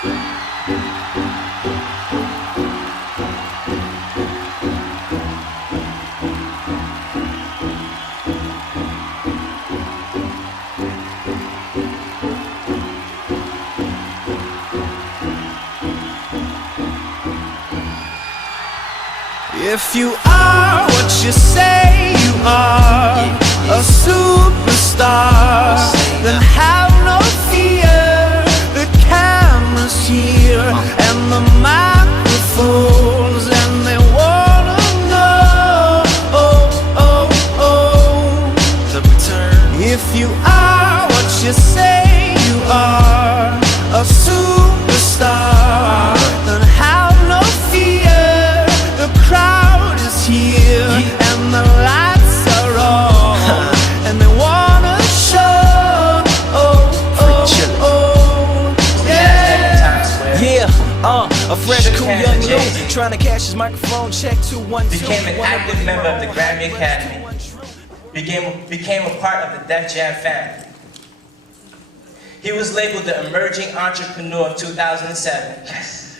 If you are what you say you are, a superstar, then have no fear. The camera's here and the microphones, and they wanna know, the return. If you are what you say you are, a superstar, then have no fear. The crowd is here and the lights are on, and they wanna show, a fresh, cool young Lou trying to cash his microphone check 212. Became an active member of the Grammy Academy. Became a part of the Def Jam family. He was labeled the Emerging Entrepreneur of 2007. Yes.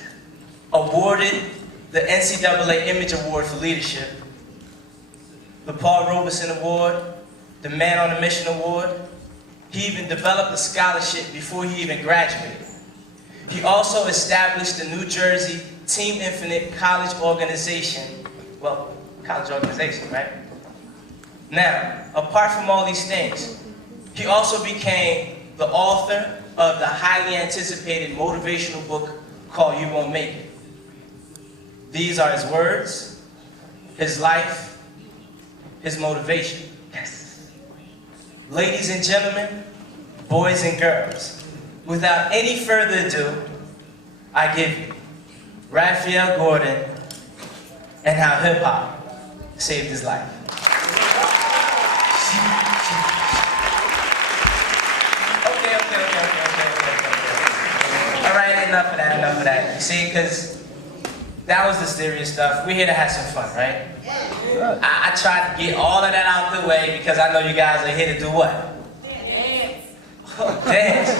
Awarded the NCAA Image Award for Leadership, the Paul Robeson Award, the Man on a Mission Award. He even developed a scholarship before he even graduated. He also established the New Jersey Team Infinite College Organization. Well, college organization, right? Now, apart from all these things, he also became the author of the highly anticipated motivational book called You Won't Make It. These are his words, his life, his motivation. Yes. Ladies and gentlemen, boys and girls, without any further ado, I give you Rahfeal Gordon and how hip-hop saved his life. Okay. All right, enough of that. You see, because that was the serious stuff. We're here to have some fun, right? I tried to get all of that out the way because I know you guys are here to do what? Dance. Oh, dance.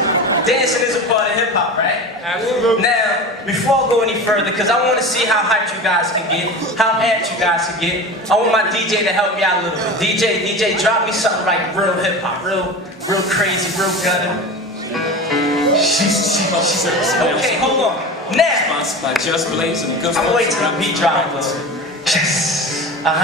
Dancing is a part of hip-hop, right? Absolutely. Now, before I go any further, because I want to see how hyped you guys can get, how amped you guys can get, I want my DJ to help me out a little bit. DJ, drop me something like real hip-hop, real crazy, real gutter. Okay, hold on. Now, sponsored by Just Blaze and I'm gonna wait till the beat drop. Yes. Now,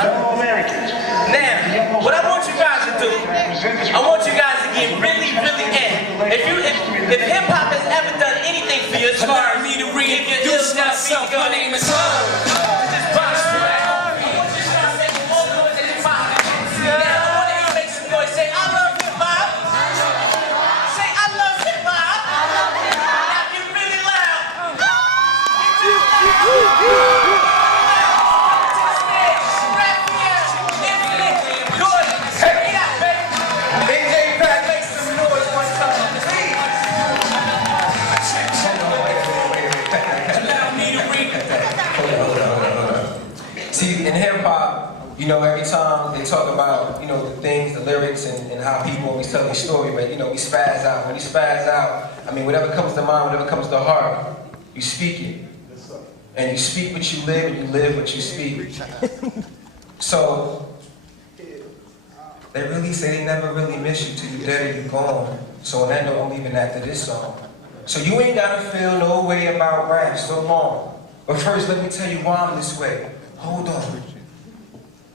what I want you guys to do, I want you guys to get really amped. If hip hop has ever done anything for you, as far as me to reintroduce myself, my name is See, in hip-hop, you know, every time they talk about, you know, the things, the lyrics, and how people always tell their story, but, you know, we spaz out. When you spaz out, I mean, whatever comes to mind, whatever comes to heart, you speak it. And you speak what you live, and you live what you speak. So, they really say they never really miss you till you're dead or you're gone. So on that note, I'm leaving after this song. So you ain't gotta feel no way about rap so long. But first, let me tell you why I'm this way. Hold on.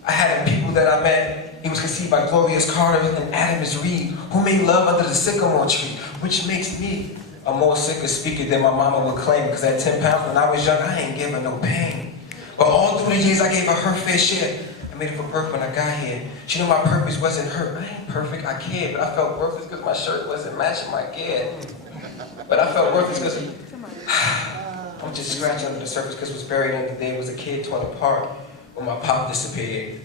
I had people that I met, he was conceived by Glorious Carter and Adams Reed, who made love under the sycamore tree, which makes me a more sicker speaker than my mama would claim, because at 10 pounds when I was young, I ain't give her no pain. But all through the years, I gave her fair share. I made it for birth when I got here. She knew my purpose wasn't her. I ain't perfect, I cared, but I felt worthless because my shirt wasn't matching my gear. But I felt worthless because I'm just scratching under the surface because what's buried under there was a kid torn apart when my pop disappeared.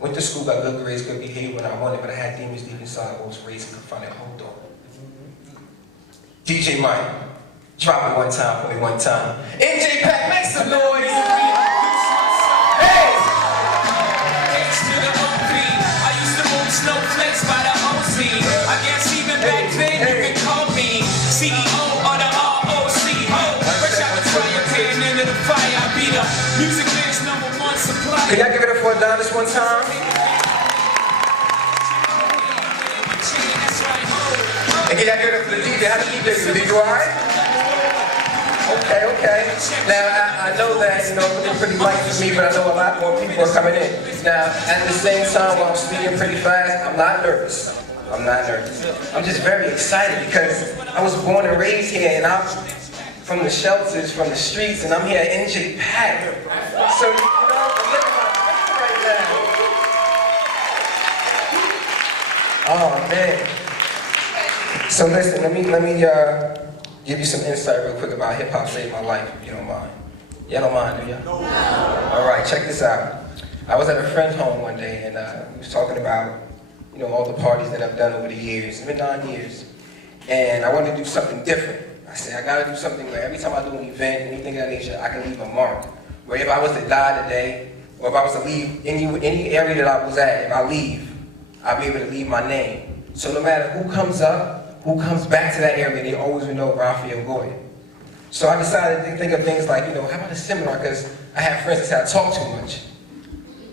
Went to school, got good grades, could behave when I wanted, but I had demons deep inside what was raised and confronted. Hold on. DJ Mike, drop it one time for me one time. NJPAC, make some noise! Hey! H to the OP. I used to move snowflakes by the OC. I guess even back then you can call me CEO of the ROC. Can y'all give it up for Adonis one time? And can y'all give it up for the DJ? How the DJ do? Did you alright? Okay. Now, I know that, you know, it's looking pretty light for me, but I know a lot more people are coming in. Now, at the same time, while I'm speaking pretty fast, I'm not nervous. I'm just very excited because I was born and raised here, and I'm from the shelters, from the streets, and I'm here at NJPAC. So, you know, I'm living my dream right now. Oh, man. So listen, let me give you some insight real quick about hip-hop saved my life, if you don't mind. Y'all don't mind, do y'all? No. All right, check this out. I was at a friend's home one day, and we was talking about, you know, all the parties that I've done over the years. It's been 9 years. And I wanted to do something different. I said, I gotta do something where every time I do an event, anything of that nature, I can leave a mark. Where if I was to die today, or if I was to leave any area that I was at, if I leave, I'll be able to leave my name. So no matter who comes up, who comes back to that area, they always will know Rahfeal Gordon. So I decided to think of things like, you know, how about a seminar? Because I have friends that say I talk too much.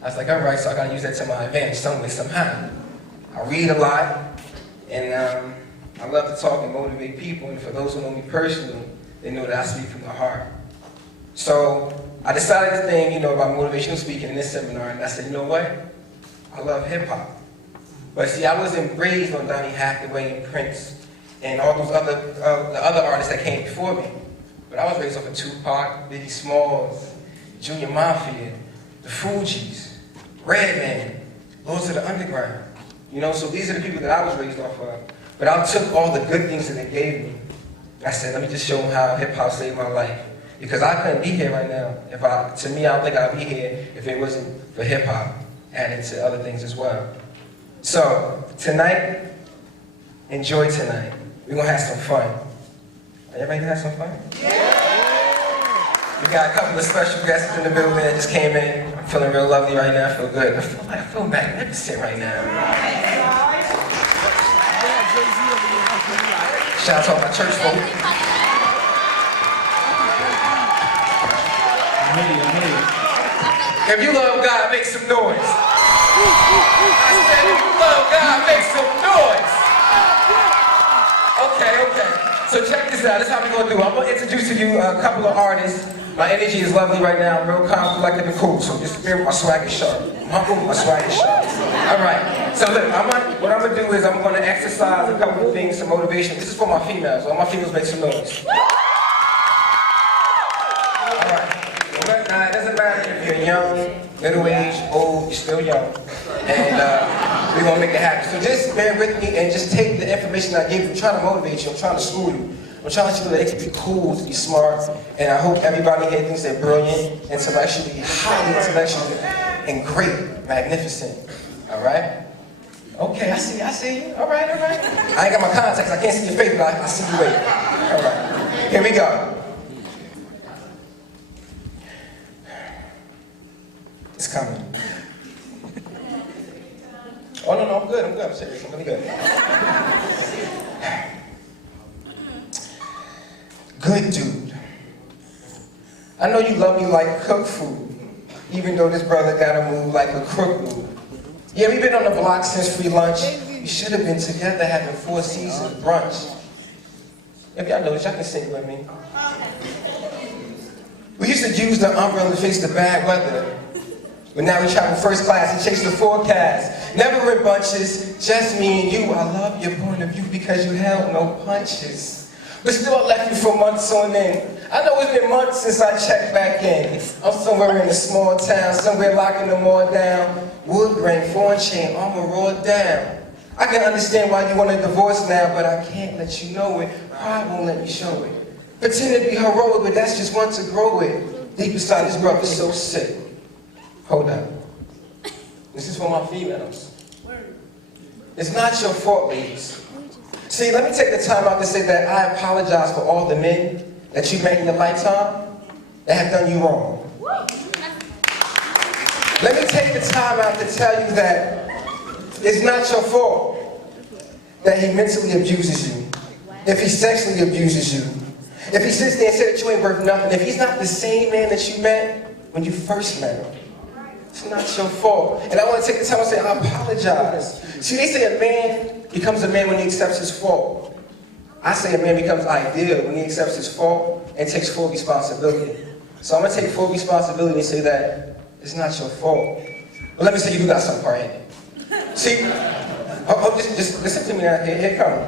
I was like, all right, so I gotta use that to my advantage some way, somehow. I read a lot, and I love to talk and motivate people, and for those who know me personally, they know that I speak from the heart. So I decided to think, you know, about motivational speaking in this seminar, and I said, you know what? I love hip-hop. But see, I wasn't raised on Donny Hathaway and Prince and all those the other artists that came before me. But I was raised off of Tupac, Biggie Smalls, Junior Mafia, the Fugees, Redman, Lords of the Underground. You know, so these are the people that I was raised off of. But I took all the good things that they gave me. I said, let me just show them how hip-hop saved my life. Because I couldn't be here right now. To me, I don't think I'd be here if it wasn't for hip-hop, added to other things as well. So, tonight, enjoy tonight. We're gonna have some fun. Are you ready to have some fun? Yeah! We got a couple of special guests in the building that just came in. I'm feeling real lovely right now. I feel good. I feel magnificent right now. Shout out to all my church folk. If you love God, make some noise. I said, if you love God, make some noise. Okay. So check this out. This is how we're going to do it. I'm going to introduce to you a couple of artists. My energy is lovely right now. I'm real calm, collected, and cool. So just bear with my swag is sharp. I'm humble, my swag is sharp. All right. So look, what I'm going to do is I'm going to exercise a couple of things, some motivation. This is for my females. All my females make some noise. All right. Now, it doesn't matter if you're young, middle-aged, old, you're still young. And we're going to make it happen. So just bear with me and just take the information I give you. I'm trying to motivate you. I'm trying to school you. I'm trying to let you know that it can be cool to be smart. And I hope everybody here thinks they're brilliant, intellectually, highly intellectual, and great, magnificent. All right? Okay, I see you. All right. I ain't got my contacts. I can't see your face, but I see you later. All right. Here we go. It's coming. Oh, no, I'm good. I'm serious. I'm really good. Good dude. I know you love me like cooked food, even though this brother gotta move like a crook move. Yeah, we've been on the block since free lunch. We should have been together having 4 seasons brunch. If y'all know this, y'all can sing with me. We used to use the umbrella to face the bad weather. But now we travel first class and chase the forecast. Never in bunches, just me and you. I love your point of view because you held no punches. But still I left you for months on end. I know it's been months since I checked back in. I'm somewhere in a small town, somewhere locking them all down. Wood grain, foreign chain, armor rolled down. I can understand why you want a divorce now, but I can't let you know it. Pride won't let me show it. Pretend to be heroic, but that's just one to grow with. Deep inside this brother's so sick. Hold on. This is for my females. It's not your fault, ladies. See, let me take the time out to say that I apologize for all the men that you met in your lifetime that have done you wrong. Let me take the time out to tell you that it's not your fault that he mentally abuses you, if he sexually abuses you, if he sits there and says that you ain't worth nothing, if he's not the same man that you met when you first met him. It's not your fault. And I want to take the time and say, I apologize. See, they say a man becomes a man when he accepts his fault. I say a man becomes ideal when he accepts his fault and takes full responsibility. So I'm going to take full responsibility and say that it's not your fault. But let me say you do got some part in it. See, just listen to me now. Here it comes.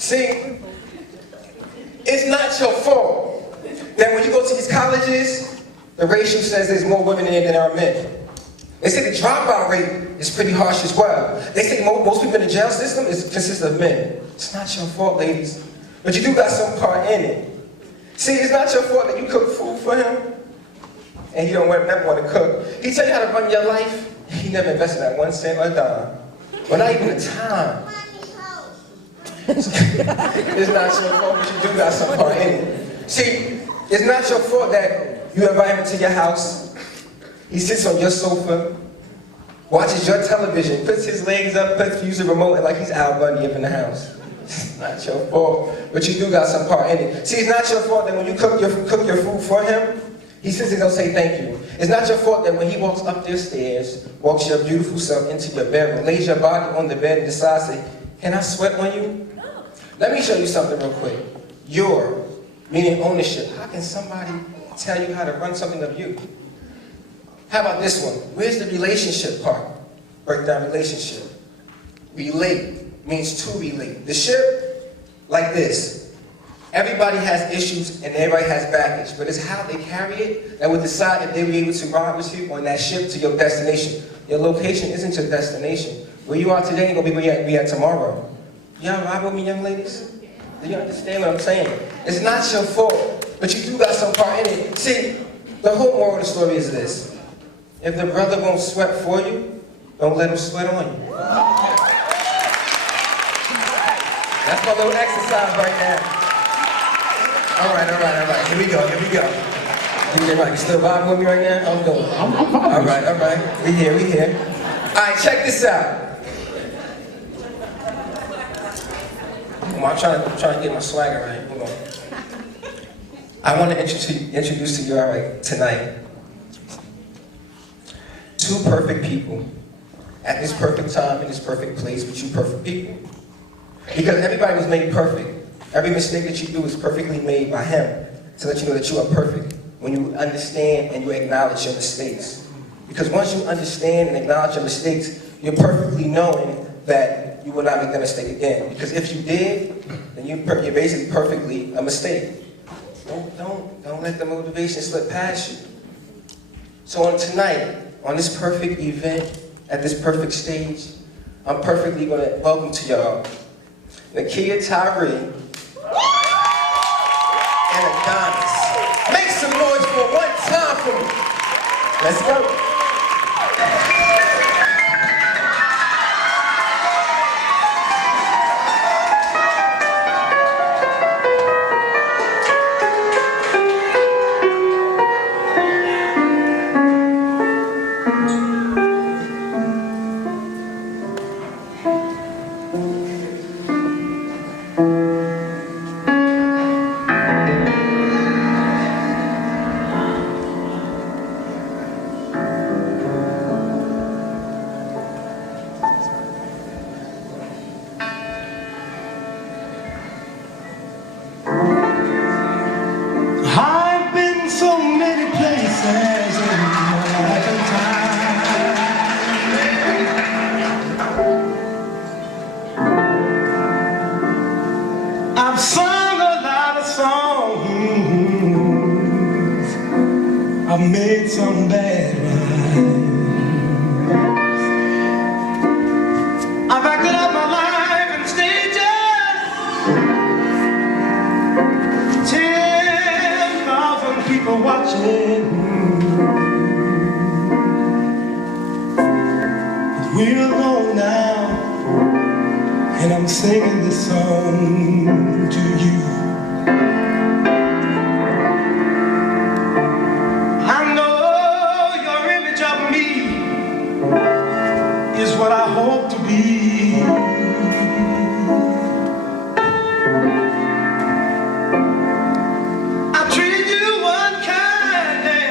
See, it's not your fault that when you go to these colleges, the ratio says there's more women in there than there are men. They say the dropout rate is pretty harsh as well. They say most people in the jail system consists of men. It's not your fault, ladies. But you do got some part in it. See, it's not your fault that you cook food for him and he don't never want to cook. He tell you how to run your life. He never invested that 1 cent or a dime. Well, not even a time. It's not your fault, but you do got some part in it. See, it's not your fault that you invite him to your house. He sits on your sofa, watches your television, puts his legs up, uses the remote, and like he's Al Bundy up in the house. It's not your fault, but you do got some part in it. See, it's not your fault that when you cook your food for him, he sits and don't say thank you. It's not your fault that when he walks up their stairs, walks your beautiful self into your bedroom, lays your body on the bed and decides to say, can I sweat on you? Let me show you something real quick. Your, meaning ownership. How can somebody tell you how to run something of you? How about this one? Where's the relationship part? Break down relationship. Relate means to relate. The ship, like this. Everybody has issues and everybody has baggage, but it's how they carry it that will decide if they'll be able to ride with you on that ship to your destination. Your location isn't your destination. Where you are today ain't gonna be where you at tomorrow. Y'all ride with me, young ladies? Do you understand what I'm saying? It's not your fault, but you do got some part in it. See, the whole moral of the story is this. If the brother won't sweat for you, don't let him sweat on you. That's my little exercise right now. All right. Here we go. DJ Mike, you still vibing with me right now? I'm going. I'm vibing. All right. We here. All right, check this out. I'm trying to get my swagger right. Hold on. I want to introduce to you all right tonight. Two perfect people at this perfect time in this perfect place with you perfect people. Because everybody was made perfect. Every mistake that you do is perfectly made by him to let you know that you are perfect when you understand and you acknowledge your mistakes. Because once you understand and acknowledge your mistakes, you're perfectly knowing that you will not make that mistake again. Because if you did, then you're basically perfectly a mistake. Don't let the motivation slip past you. So on tonight, on this perfect event, at this perfect stage, I'm perfectly going to welcome to y'all Nakia Tyree and Adonis. Make some noise for one time for me. Let's go. I've been so many places in my lifetime. I've sung a lot of songs. I've made some bad rhymes. I've acted out my life in stages. 10,000 people watching. But we're alone now, and I'm singing this song to you. I know your image of me is what I hope to be. I treat you unkindly,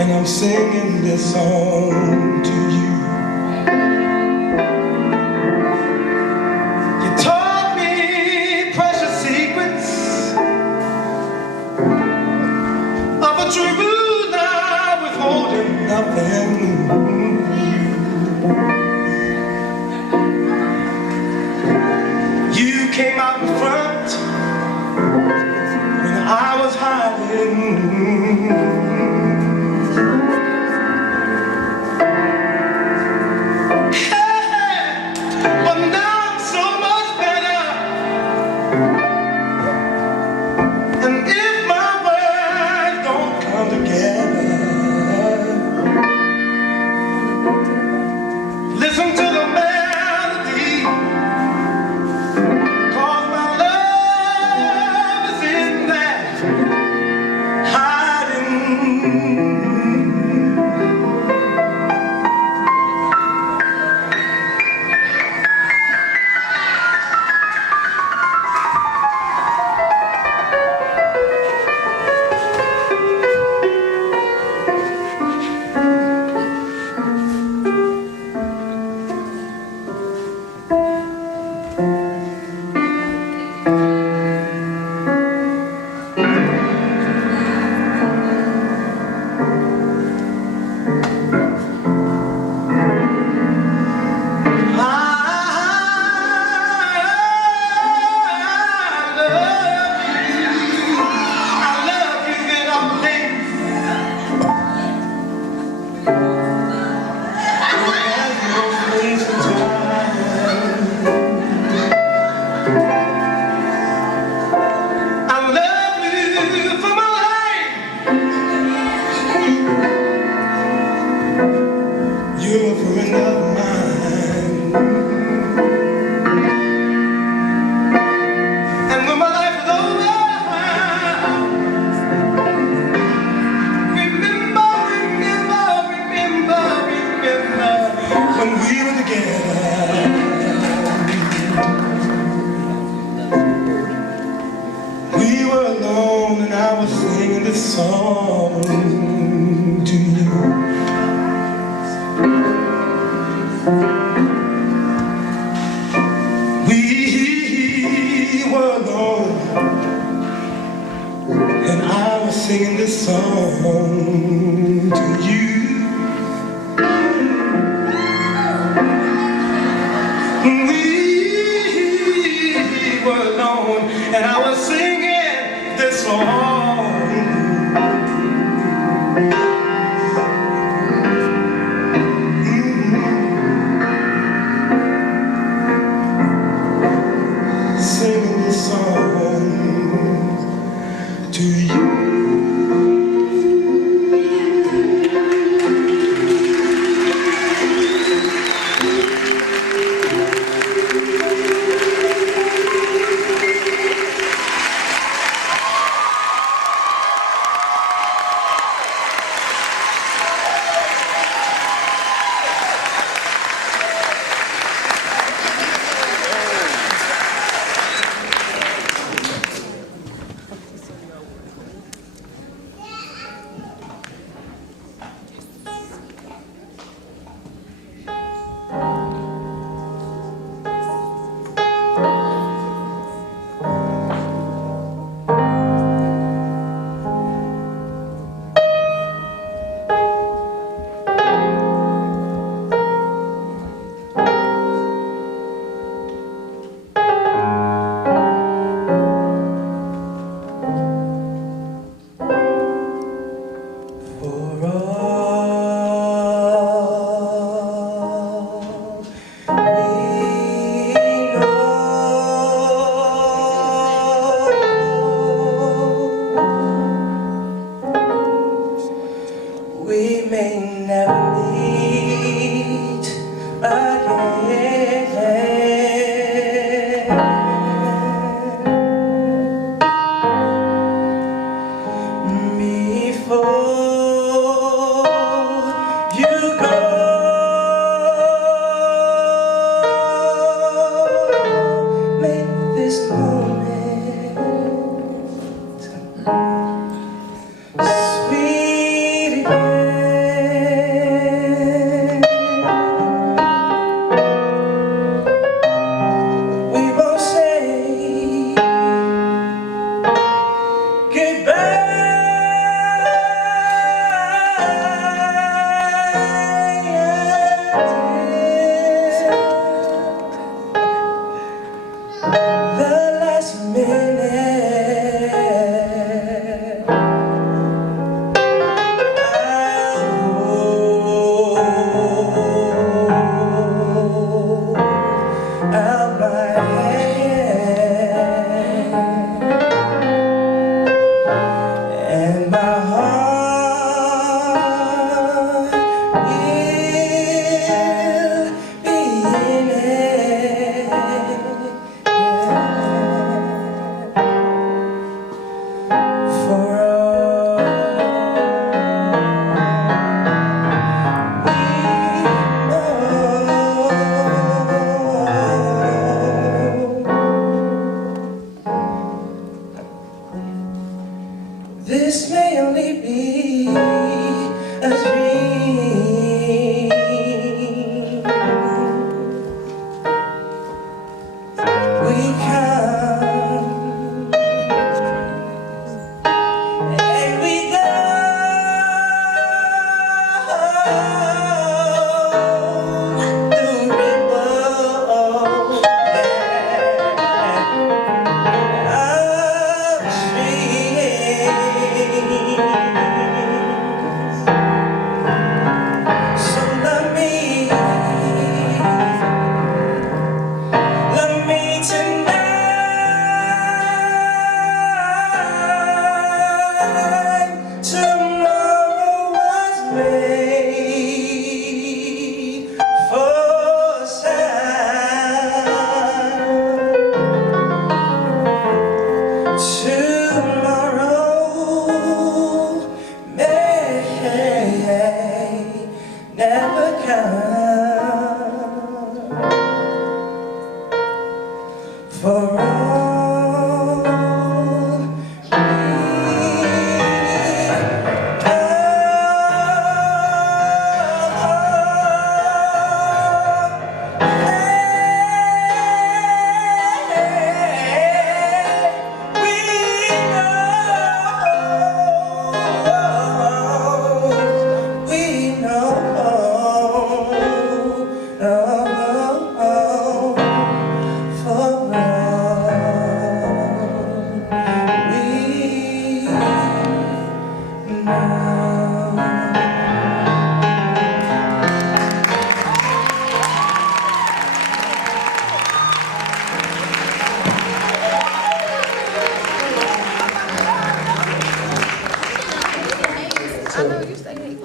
and I'm singing this song to you. You taught me precious secrets of a truth now withholding nothing. You came out in front when I was hiding. Hey, but now I'm so much better. And if my words don't come together, listen to the melody. 'Cause my love is in that hiding. You're a friend of mine, and when my life is over, remember when we were together. We were alone, and I was singing this song to you. We were alone, and I was singing this song to you. We were alone, and I was singing this song. Singing this song to you. We may never meet again. Before you go, make this moment sweet. now.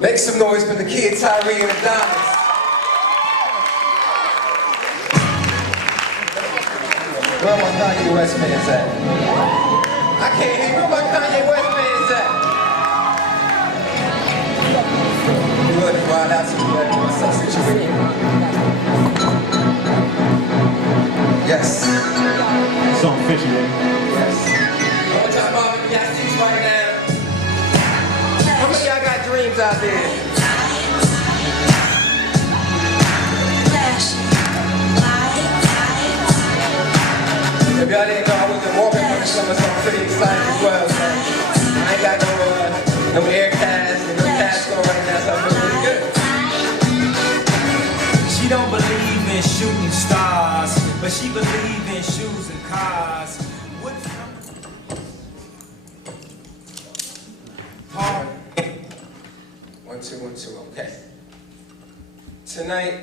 Make some noise for the kid Tyree and Adonis. Where my Kanye West fans at? I can't hear where my Kanye West fans at. You want to ride out to the some situation? Yes. It's on fishing, man. Yes. One time, Bob, if y'all see right now. How many of y'all got dreams out there? If y'all didn't know, I was in walking for the summer, so I'm pretty excited as well. So I ain't got no air cast and no cast on right now, so I feel pretty good. She don't believe in shooting stars, but she believes in shoes and cars. One, two, okay. Tonight,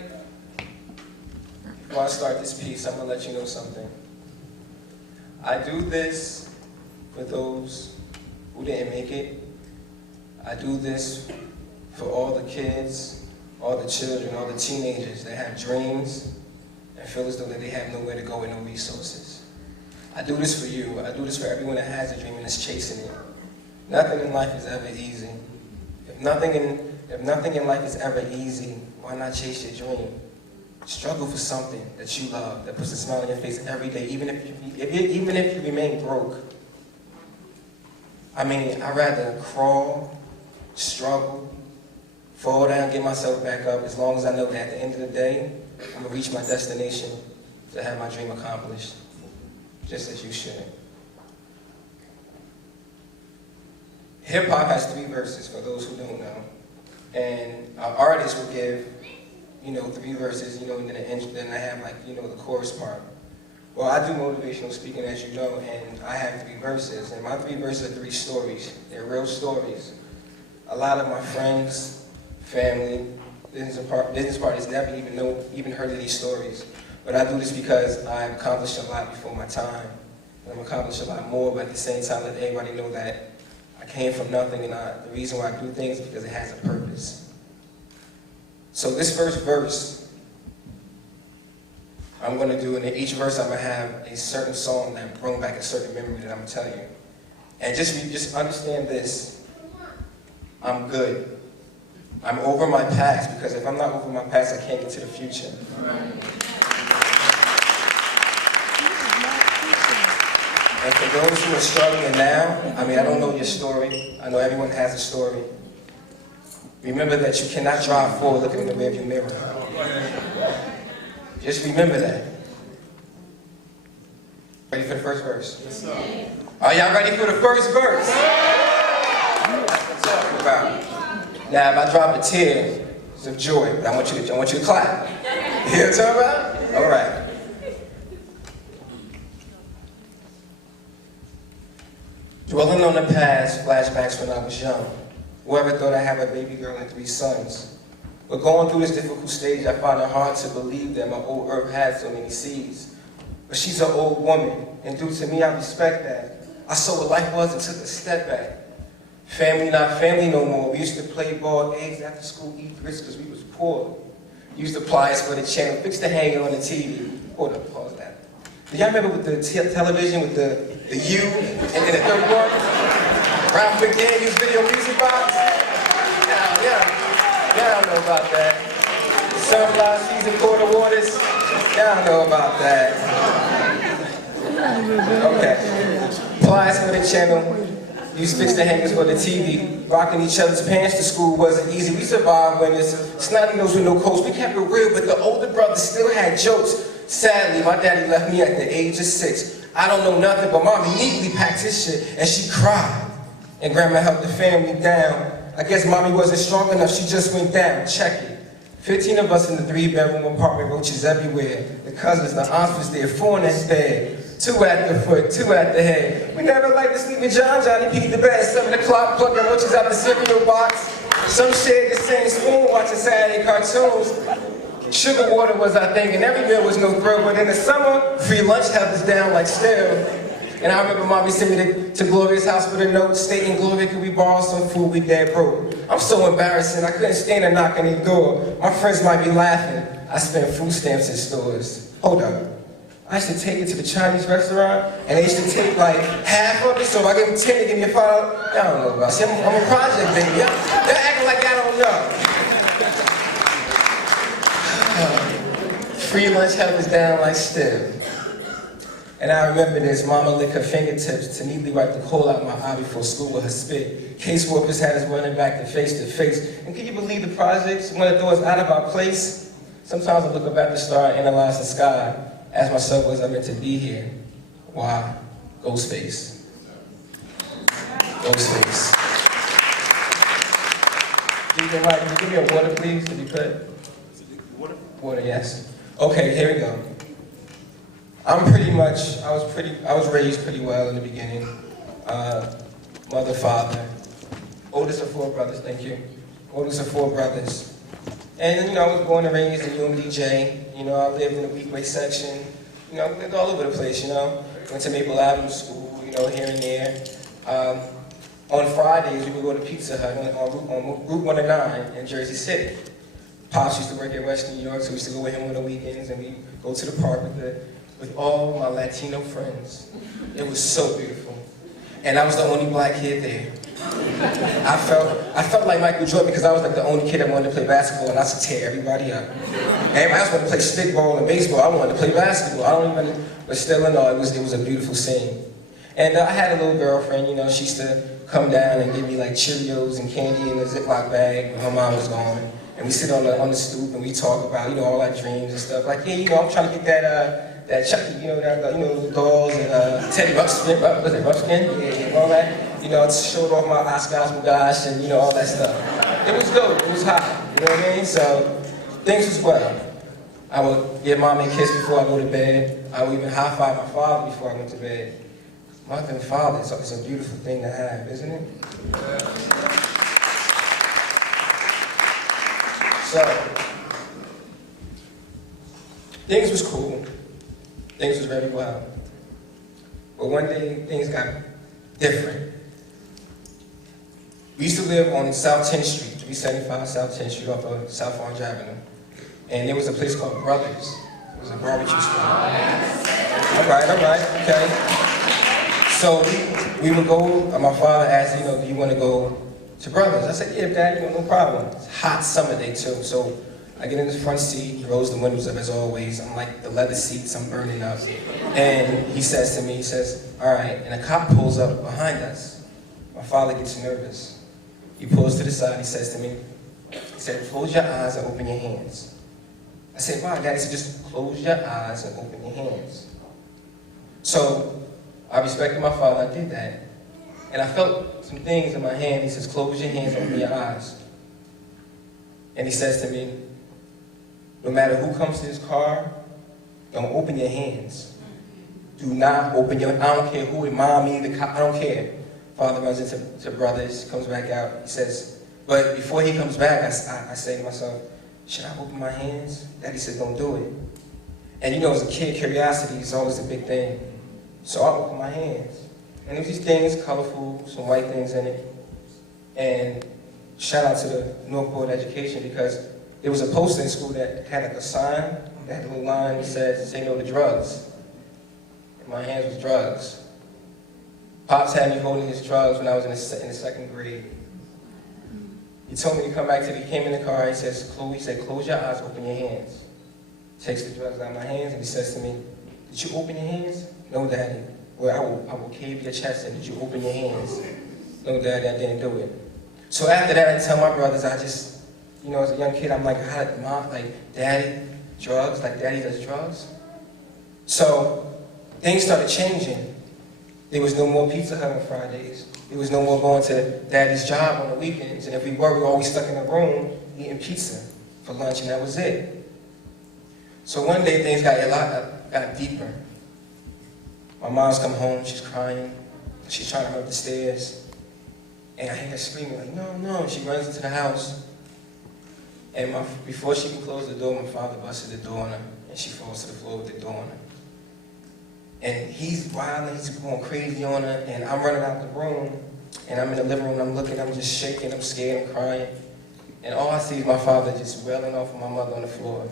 before I start this piece, I'm gonna let you know something. I do this for those who didn't make it. I do this for all the kids, all the children, all the teenagers that have dreams and feel as though that they have nowhere to go with no resources. I do this for you. I do this for everyone that has a dream and is chasing it. Nothing in life is ever easy. If nothing in life is ever easy, why not chase your dream? Struggle for something that you love, that puts a smile on your face every day, even if you remain broke. I mean, I'd rather crawl, struggle, fall down, get myself back up, as long as I know that at the end of the day, I'm gonna reach my destination to have my dream accomplished, just as you should. Hip hop has 3 verses, for those who don't know, and our artists will give 3 verses, and then I have the chorus part. Well, I do motivational speaking, as you know, and I have 3 verses, and my 3 verses are 3 stories. They're real stories. A lot of my friends, family, business partners never even heard of these stories. But I do this because I've accomplished a lot before my time. And I've accomplished a lot more, but at the same time, let everybody know that I came from nothing, and the reason why I do things is because it has a purpose. So this first verse, I'm going to do, and in each verse I'm going to have a certain song that brings back a certain memory that I'm going to tell you. And just understand this, I'm good. I'm over my past, because if I'm not over my past, I can't get to the future. And for those who are struggling now, I don't know your story. I know everyone has a story. Remember that you cannot drive forward looking in the rearview mirror. Just remember that. Ready for the first verse? Yes, sir. Are y'all ready for the first verse? That's what I'm talking about. Now, if I drop a tear, it's of joy, but I want you to clap. You hear what I'm talking about? All right. Dwelling on the past, flashbacks when I was young. Whoever thought I'd have a baby girl and 3 sons. But going through this difficult stage, I find it hard to believe that my old earth had so many seeds. But she's an old woman, and due to me, I respect that. I saw what life was and took a step back. Family not family no more. We used to play ball, eggs after school, eat grits because we was poor. Used to apply us for the channel, fix the hanger on the TV. Hold up, pause that. Do y'all remember with the television with the U and then the third one? Rahfeal again, use video music box? Y'all know about that. Sunflower season, quarter waters? Y'all know about that. Okay. Pliers for the channel. Used to fix the hangers for the TV. Rocking each other's pants to school wasn't easy. We survived when it's snotty nose with no coats. We kept it real, but the older brothers still had jokes. Sadly, my daddy left me at the age of 6. I don't know nothing, but mommy neatly packed his shit, and she cried. And grandma helped the family down. I guess mommy wasn't strong enough, she just went down. Check it. 15 of us in the 3-bedroom apartment, roaches everywhere. The cousins, the aunts was there, 4 in that bed. 2 at the foot, 2 at the head. We never liked to sleep with John. Johnny peeked the bed at 7 o'clock, plucking roaches out the cereal box. Some shared the same spoon, watching Saturday cartoons. Sugar water was our thing, and every meal was no thrill. But in the summer, free lunch held us down like steel. And I remember Mommy sent me to Gloria's house with a note stating, Gloria, could we borrow some food? We dead broke. I'm so embarrassing, I couldn't stand to knock on their door. My friends might be laughing. I spent food stamps in stores. Hold up. I used to take it to the Chinese restaurant, and they used to take like half of it, so if I give them 10, they give me a $5. I don't know about. See, I'm a project baby. They're acting like I don't know. Free lunch held us down like steel. And I remember this, Mama licked her fingertips to neatly wipe the coal out my eye before school with her spit. Case workers had us running back to face. And can you believe the projects want to throw us out of our place? Sometimes I look up at the star and analyze the sky. Ask myself, was I meant to be here? Why? Ghostface. Ghostface. Can you give me a water, please, to be put? Water, yes. Okay, here we go. I was raised pretty well in the beginning. Mother, father. Oldest of 4 brothers, thank you. Oldest of 4 brothers. And I was born and raised in UMDJ. I lived in the Weekway section. Lived all over the place, Went to Maple Avenue School, here and there. On Fridays, we would go to Pizza Hut on Route 109 in Jersey City. Pops used to work at West New York, so we used to go with him on the weekends, and we go to the park with all my Latino friends. It was so beautiful. And I was the only black kid there. I felt like Michael Jordan because I was like the only kid that wanted to play basketball, and I used to tear everybody up. Everybody else wanted to play stickball and baseball. I wanted to play basketball. But still in all, it was a beautiful scene. And I had a little girlfriend, she used to come down and give me like Cheerios and candy in a Ziploc bag when her mom was gone. And we sit on the stoop and we talk about, all our dreams and stuff. Like, yeah, I'm trying to get that Chucky, the dolls and Teddy Ruxpin, was it Ruxpin? Yeah, all that. Showed off my Oscars, gosh, and all that stuff. It was dope, it was hot, you know what I mean? So, things was well. I would give Mommy a kiss before I go to bed. I would even high-five my father before I went to bed. Mother and father, it's a beautiful thing to have, isn't it? So, things was cool. Things was very well. But one day, things got different. We used to live on South 10th Street, 375 South 10th Street off of South Orange Avenue. And there was a place called Brothers. It was a barbecue spot. All right, okay. So we would go, my father asked, do you want to go to Brothers? I said, yeah, Dad, no problem. It's a hot summer day too. So I get in the front seat, he rolls the windows up as always. I'm like the leather seats, I'm burning up. And he says to me, all right, and a cop pulls up behind us. My father gets nervous. He pulls to the side, he says to me, close your eyes and open your hands. I said, why, Daddy? He said, just close your eyes and open your hands. So I respected my father, I did that. And I felt some things in my hand. He says, close your hands and open your eyes. And he says to me, no matter who comes to this car, don't open your hands. Do not open your, I don't care who it, mom, me, the cop, I don't care. Father runs into Brothers, comes back out, he says, but before he comes back, I say to myself, should I open my hands? Daddy says, don't do it. And as a kid, curiosity is always a big thing. So I opened my hands. And there was these things, colorful, some white things in it. And shout out to the Newark Board of Education because there was a poster in school that had like a sign, that had a little line that said, say no to drugs. And my hands was drugs. Pops had me holding his drugs when I was in the 2nd grade. He told me to come back he came in the car, he said, close your eyes, open your hands. Takes the drugs out of my hands and he says to me, did you open your hands? No, Daddy. Well, I will cave your chest in. Did you open your hands? No, Daddy, I didn't do it. So after that, I tell my brothers, as a young kid, I'm like, Mom, Daddy, drugs, like Daddy does drugs. So things started changing. There was no more Pizza Hut on Fridays. There was no more going to Daddy's job on the weekends. And if we were always stuck in a room eating pizza for lunch, and that was it. So one day things got deeper. My mom's come home, she's crying. She's trying to run up the stairs. And I hear her screaming like, no, no. She runs into the house. And before she can close the door, my father busts the door on her. And she falls to the floor with the door on her. And he's wilding, he's going crazy on her. And I'm running out the room. And I'm in the living room, I'm looking, I'm just shaking, I'm scared, I'm crying. And all I see is my father just wailing off of my mother on the floor.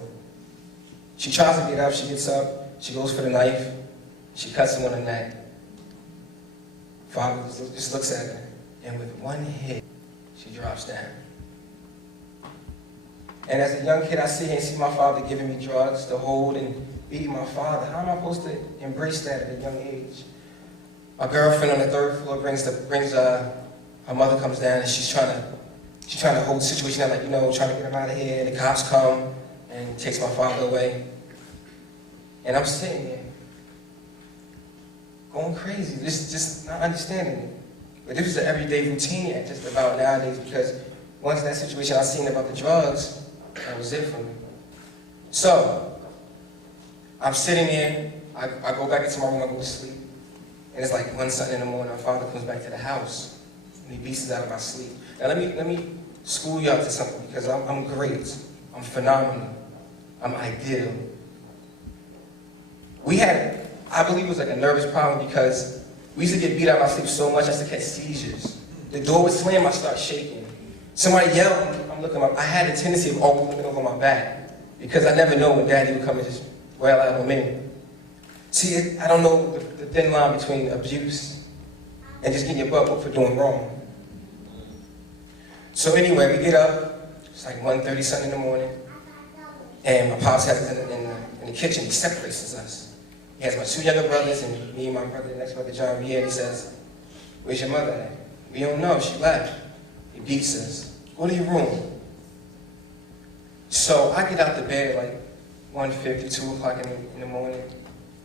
She tries to get up, she gets up, she goes for the knife, she cuts him on the neck. Father just looks at her, and with one hit, she drops down. And as a young kid, I sit here and see my father giving me drugs to hold and beat my father. How am I supposed to embrace that at a young age? My girlfriend on the 3rd floor her mother comes down and she's trying to hold the situation out, like, you know, trying to get him out of here. And the cops come and takes my father away. And I'm sitting there, going crazy, just not understanding it. But this was an everyday routine at just about nowadays, because once that situation I seen about the drugs, that was it for me. So, I'm sitting there, I go back into my room, I go to sleep. And it's like 1 Sunday in the morning, my father comes back to the house, and he beats us out of my sleep. Now let me school you out to something, because I'm great, I'm phenomenal, I'm ideal. We had, I believe it was like a nervous problem, because we used to get beat out of our sleep so much, I used to catch seizures. The door would slam, I start shaking. Somebody yelled, I'm looking up, I had a tendency of always looking over my back, because I never know when Daddy would come and just wail out on me. See, I don't know the thin line between abuse and just getting your butt whooped for doing wrong. So anyway, we get up, it's like 1:30 Sunday in the morning, and my pops has us in the kitchen, he separates us. He has my 2 younger brothers and me and my brother, the next brother, John B. And he says, where's your mother at? We don't know, she left. He beats us. Go to your room. So I get out the bed at like 1:50, 2 o'clock in the morning,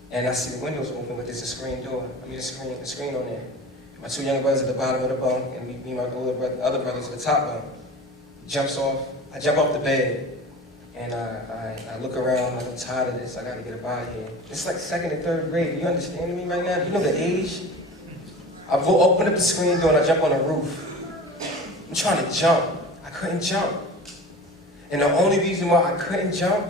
and I see the windows open, but there's a screen door. I mean, a screen on there. My 2 younger brothers at the bottom of the bunk, and me and my other brothers at the top bunk. Jumps off. I jump off the bed, and I look around, like, I'm tired of this, I gotta get up out of here. It's like 2nd and 3rd grade, you understanding me right now? You know the age? I open up the screen door and I jump on the roof. I'm trying to jump, I couldn't jump. And the only reason why I couldn't jump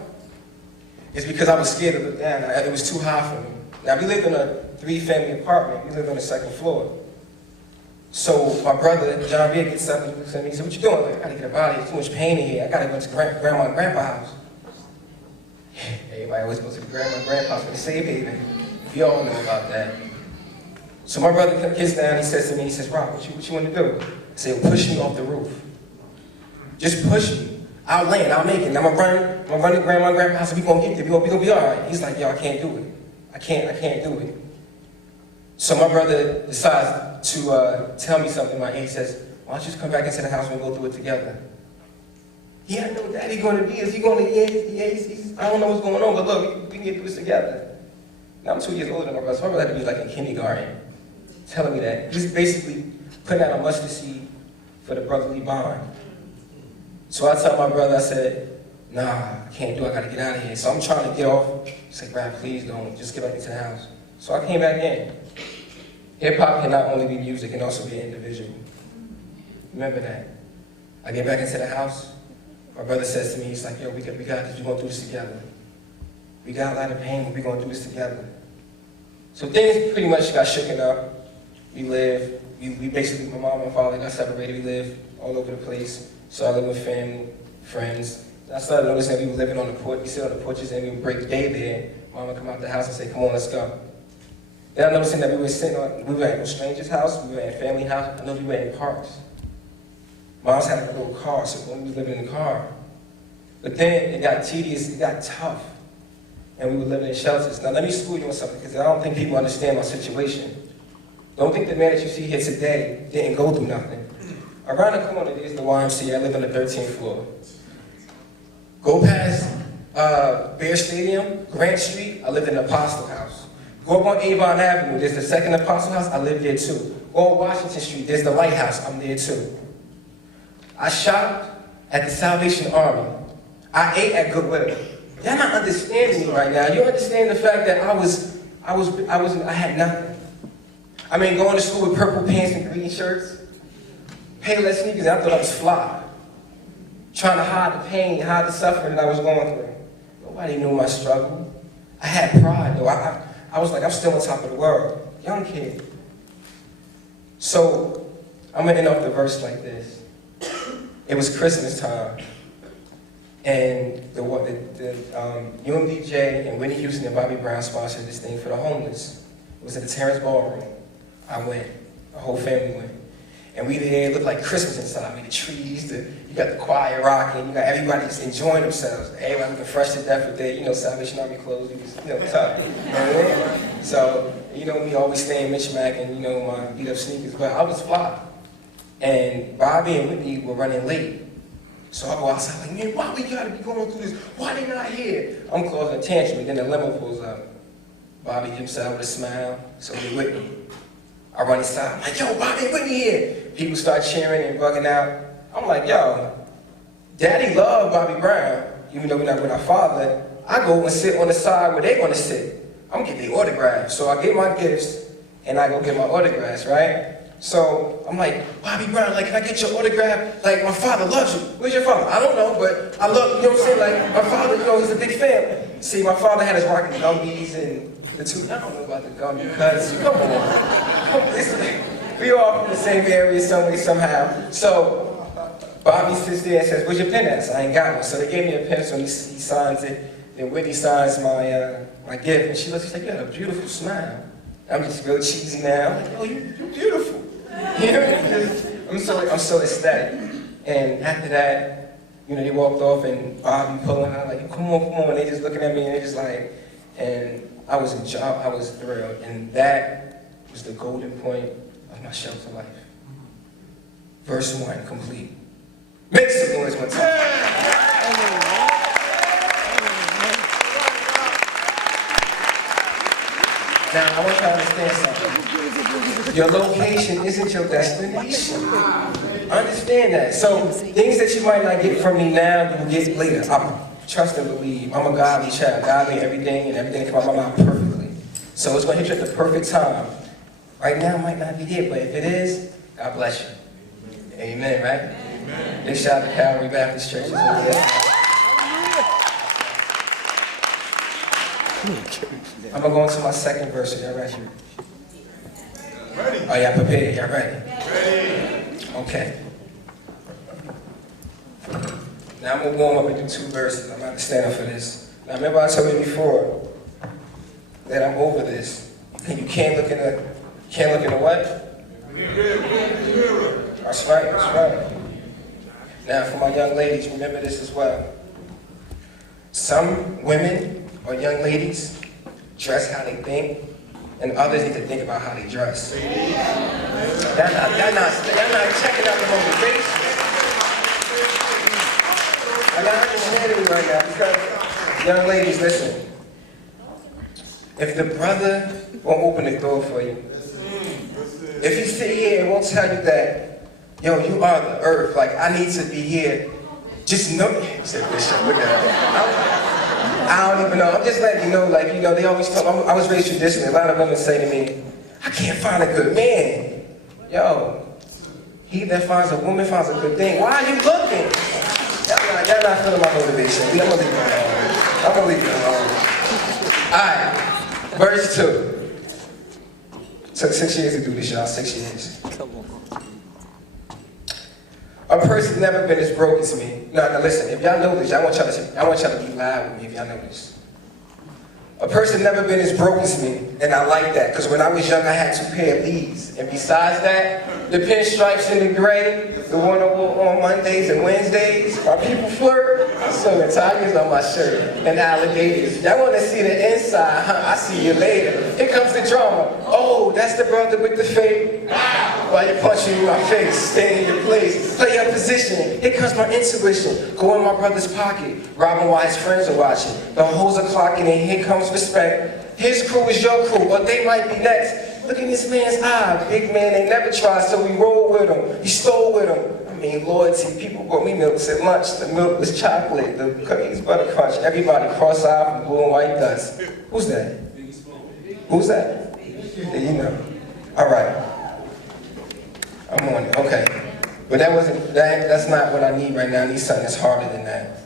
is because I was scared to look down. It was too high for me. Now, we lived in a 3-family apartment, we lived on the 2nd floor. So my brother, John B, gets up and looks at me, he said, what you doing? Like, I gotta get up out of here, too much pain in here, I gotta go to grandma and grandpa's house. Everybody always goes to grandma and grandpa's for the safe haven. You all know about that. So my brother gets down, he says to me, he says, Rob, what you want to do? I said, push me off the roof. Just push me. I'll land, I'll make it. And I'm gonna run to grandma and grandpa's house, and we gonna get there, we gonna be all right. He's like, yo, I can't do it. I can't do it. So my brother decides to tell me something. He says, why don't you just come back into the house and we'll go through it together? He had no daddy going to be. Is he going to, I don't know what's going on, but look, we can get through this together. Now I'm 2 years older than my brother, so my brother had to be like in kindergarten, telling me that. He's basically putting out a mustard seed for the brotherly bond. So I tell my brother, I said, nah, I can't do it, I gotta get out of here. So I'm trying to get off. He said, Brad, please don't, just get back into the house. So I came back in. Hip-hop can not only be music, it can also be an individual. Remember that. I get back into the house, my brother says to me, he's like, yo, we got this, we're gonna do this together. We got a lot of pain, but we're gonna do this together. So things pretty much got shaken up. We basically, my mom and father got separated, we lived all over the place. So I lived with family, friends. I started noticing that we were living on the porch, we sit on the porches and we would break day there. Mom would come out the house and say, come on, let's go. Then I noticed that we were at a stranger's house, we were at a family house, I know we were in parks. Mom's had a little car, so we were living in the car. But then it got tedious, it got tough, and we were living in shelters. Now let me school you on something, because I don't think people understand my situation. Don't think the man that you see here today didn't go through nothing. Around the corner, there's the YMCA, I live on the 13th floor. Go past Bear Stadium, Grant Street, I lived in the Apostle House. Go up on Avon Avenue, there's the second Apostle House, I live there too. Go on Washington Street, there's the Lighthouse, I'm there too. I shopped at the Salvation Army. I ate at Goodwill. Y'all not understanding me right now. You understand the fact that I I had nothing. I mean, going to school with purple pants and green shirts, Payless sneakers, I thought I was fly. Trying to hide the pain, hide the suffering that I was going through. Nobody knew my struggle. I had pride, though. I was like, I'm still on top of the world. Young kid. So, I'm gonna end off the verse like this. It was Christmas time, and UMDJ and Whitney Houston and Bobby Brown sponsored this thing for the homeless. It was at the Terrace Ballroom. I went, the whole family went. And we there, it looked like Christmas inside. I mean, the trees, you got the choir rocking, you got everybody just enjoying themselves. Everybody looking fresh to death with their, Salvation Army clothes, tough. You know what I mean? So, me always staying Mitch-Mac and, my beat-up sneakers, but I was fly. And Bobby and Whitney were running late. So I go outside like, man, why we gotta be going through this? Why they not here? I'm causing a tantrum, and then the limo pulls up. Bobby jumps out with a smile, so they Whitney. I run inside, I'm like, yo, Bobby and Whitney here. People start cheering and bugging out. I'm like, yo, Daddy loved Bobby Brown, even though we're not with our father. I go and sit on the side where they're gonna sit. I'm gonna get their autographs. So I get my gifts, and I go get my autographs, right? So I'm like, Bobby Brown, like, can I get your autograph? Like, my father loves you. Where's your father? I don't know, but I love, you know what I'm saying? Like, my father, he's a big fan. See, my father had us rocking Gumbies and the two, I don't know about the Gumby, because, come on. We all from the same area some way, somehow. So Bobby sits there and says, where's your pen at? So I ain't got one. So they gave me a pencil, and he signs it. Then Whitney signs my gift, and she looks, she's like, you got a beautiful smile. I'm just real cheesy now. I'm like, oh, you're beautiful. You know, I'm so ecstatic. And after that, they walked off, and Bobby pulling out like, come on, and they just looking at me, and they just like, and I was thrilled, and that was the golden point of my shelter life. Verse 1 complete. Make some noise one time. Now, I want you to understand something. Your location isn't your destination. Understand that. So, things that you might not get from me now, you will get later. I trust and believe. I'm a godly child. Godly everything, and everything comes out of my mouth perfectly. So, it's going to hit you at the perfect time. Right now, it might not be it, but if it is, God bless you. Amen, right? Amen. Big shout out to Calvary Baptist Church. I'm going to go into my second verse. Y'all ready? Ready. Oh, y'all prepared? Y'all ready? Ready. Okay. Now I'm going to warm up and do 2 verses. I'm about to stand up for this. Now remember I told you before that I'm over this. And you can't look in the what? That's right, that's right. Now for my young ladies, remember this as well. Some women or young ladies dress how they think, and others need to think about how they dress. They're not checking out the motivation. I'm not understanding right now, because, young ladies, listen. If the brother won't open the door for you, if he sit here and won't tell you that, yo, you are the earth, like, I need to be here, just know, he said, Bishop, look at that. I don't even know. I'm just letting you know, like, they always talk, I was raised traditionally. A lot of women say to me, I can't find a good man. Yo, he that finds a woman finds a good thing. Why are you looking? Y'all not feeling my motivation. I'm going to leave it alone. All right, verse 2. Took 6 years to do this, y'all. 6 years. Come on. A person's never been as broke as me. Now listen, if y'all know this, I want y'all to be loud with me if y'all know this. A person never been as broke as me, and I like that, because when I was young, I had 2 pair of these. And besides that, the pinstripes and the gray, the one I wore on Mondays and Wednesdays, my people flirt, I'm sewing tigers on my shirt, and alligators. Y'all want to see the inside, huh? I see you later. Here comes the drama. Oh, that's the brother with the fake. While you're punching in my face, stay in your place, play your position. Here comes my intuition. Go in my brother's pocket, robbing while his friends are watching. The hoes are clocking, and here comes respect. His crew is your crew, or they might be next. Look in this man's eye. Big man, they never tried, so we roll with him. You stole with him. I mean, loyalty. People brought me milk at lunch. The milk was chocolate. The cookies butter crunch. Everybody cross-eyed from blue and white dust. Who's that? Who's that? Yeah, you know. All right. I'm on it. Okay. But that's not what I need right now. I need something that's harder than that.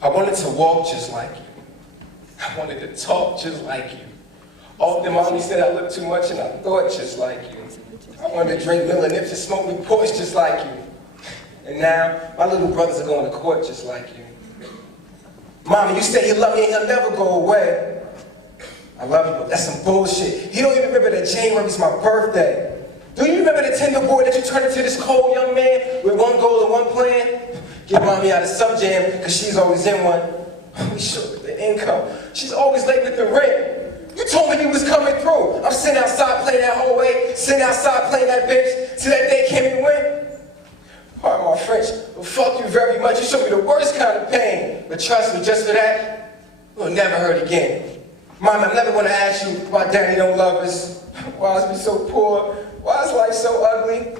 I wanted to walk just like you. I wanted to talk just like you. Often mommy said I looked too much and I thought just like you. I wanted to drink Miller Nips and smoke Newports just like you. And now, my little brothers are going to court just like you. Mommy, you say you love me and he'll never go away. I love you, but that's some bullshit. You don't even remember that January's my birthday. Do you remember the tender boy that you turned into this cold young man with one goal and one plan? Get mommy out of some jam, because she's always in one. We short with the income. She's always late with the rent. You told me you was coming through. I'm sitting outside playing that hallway, sitting outside playing that bitch, till that day came and went. Pardon my French, but fuck you very much. You showed me the worst kind of pain. But trust me, just for that, we'll never hurt again. Mom, I'm never gonna ask you why daddy don't love us. Why is we so poor? Why is life so ugly?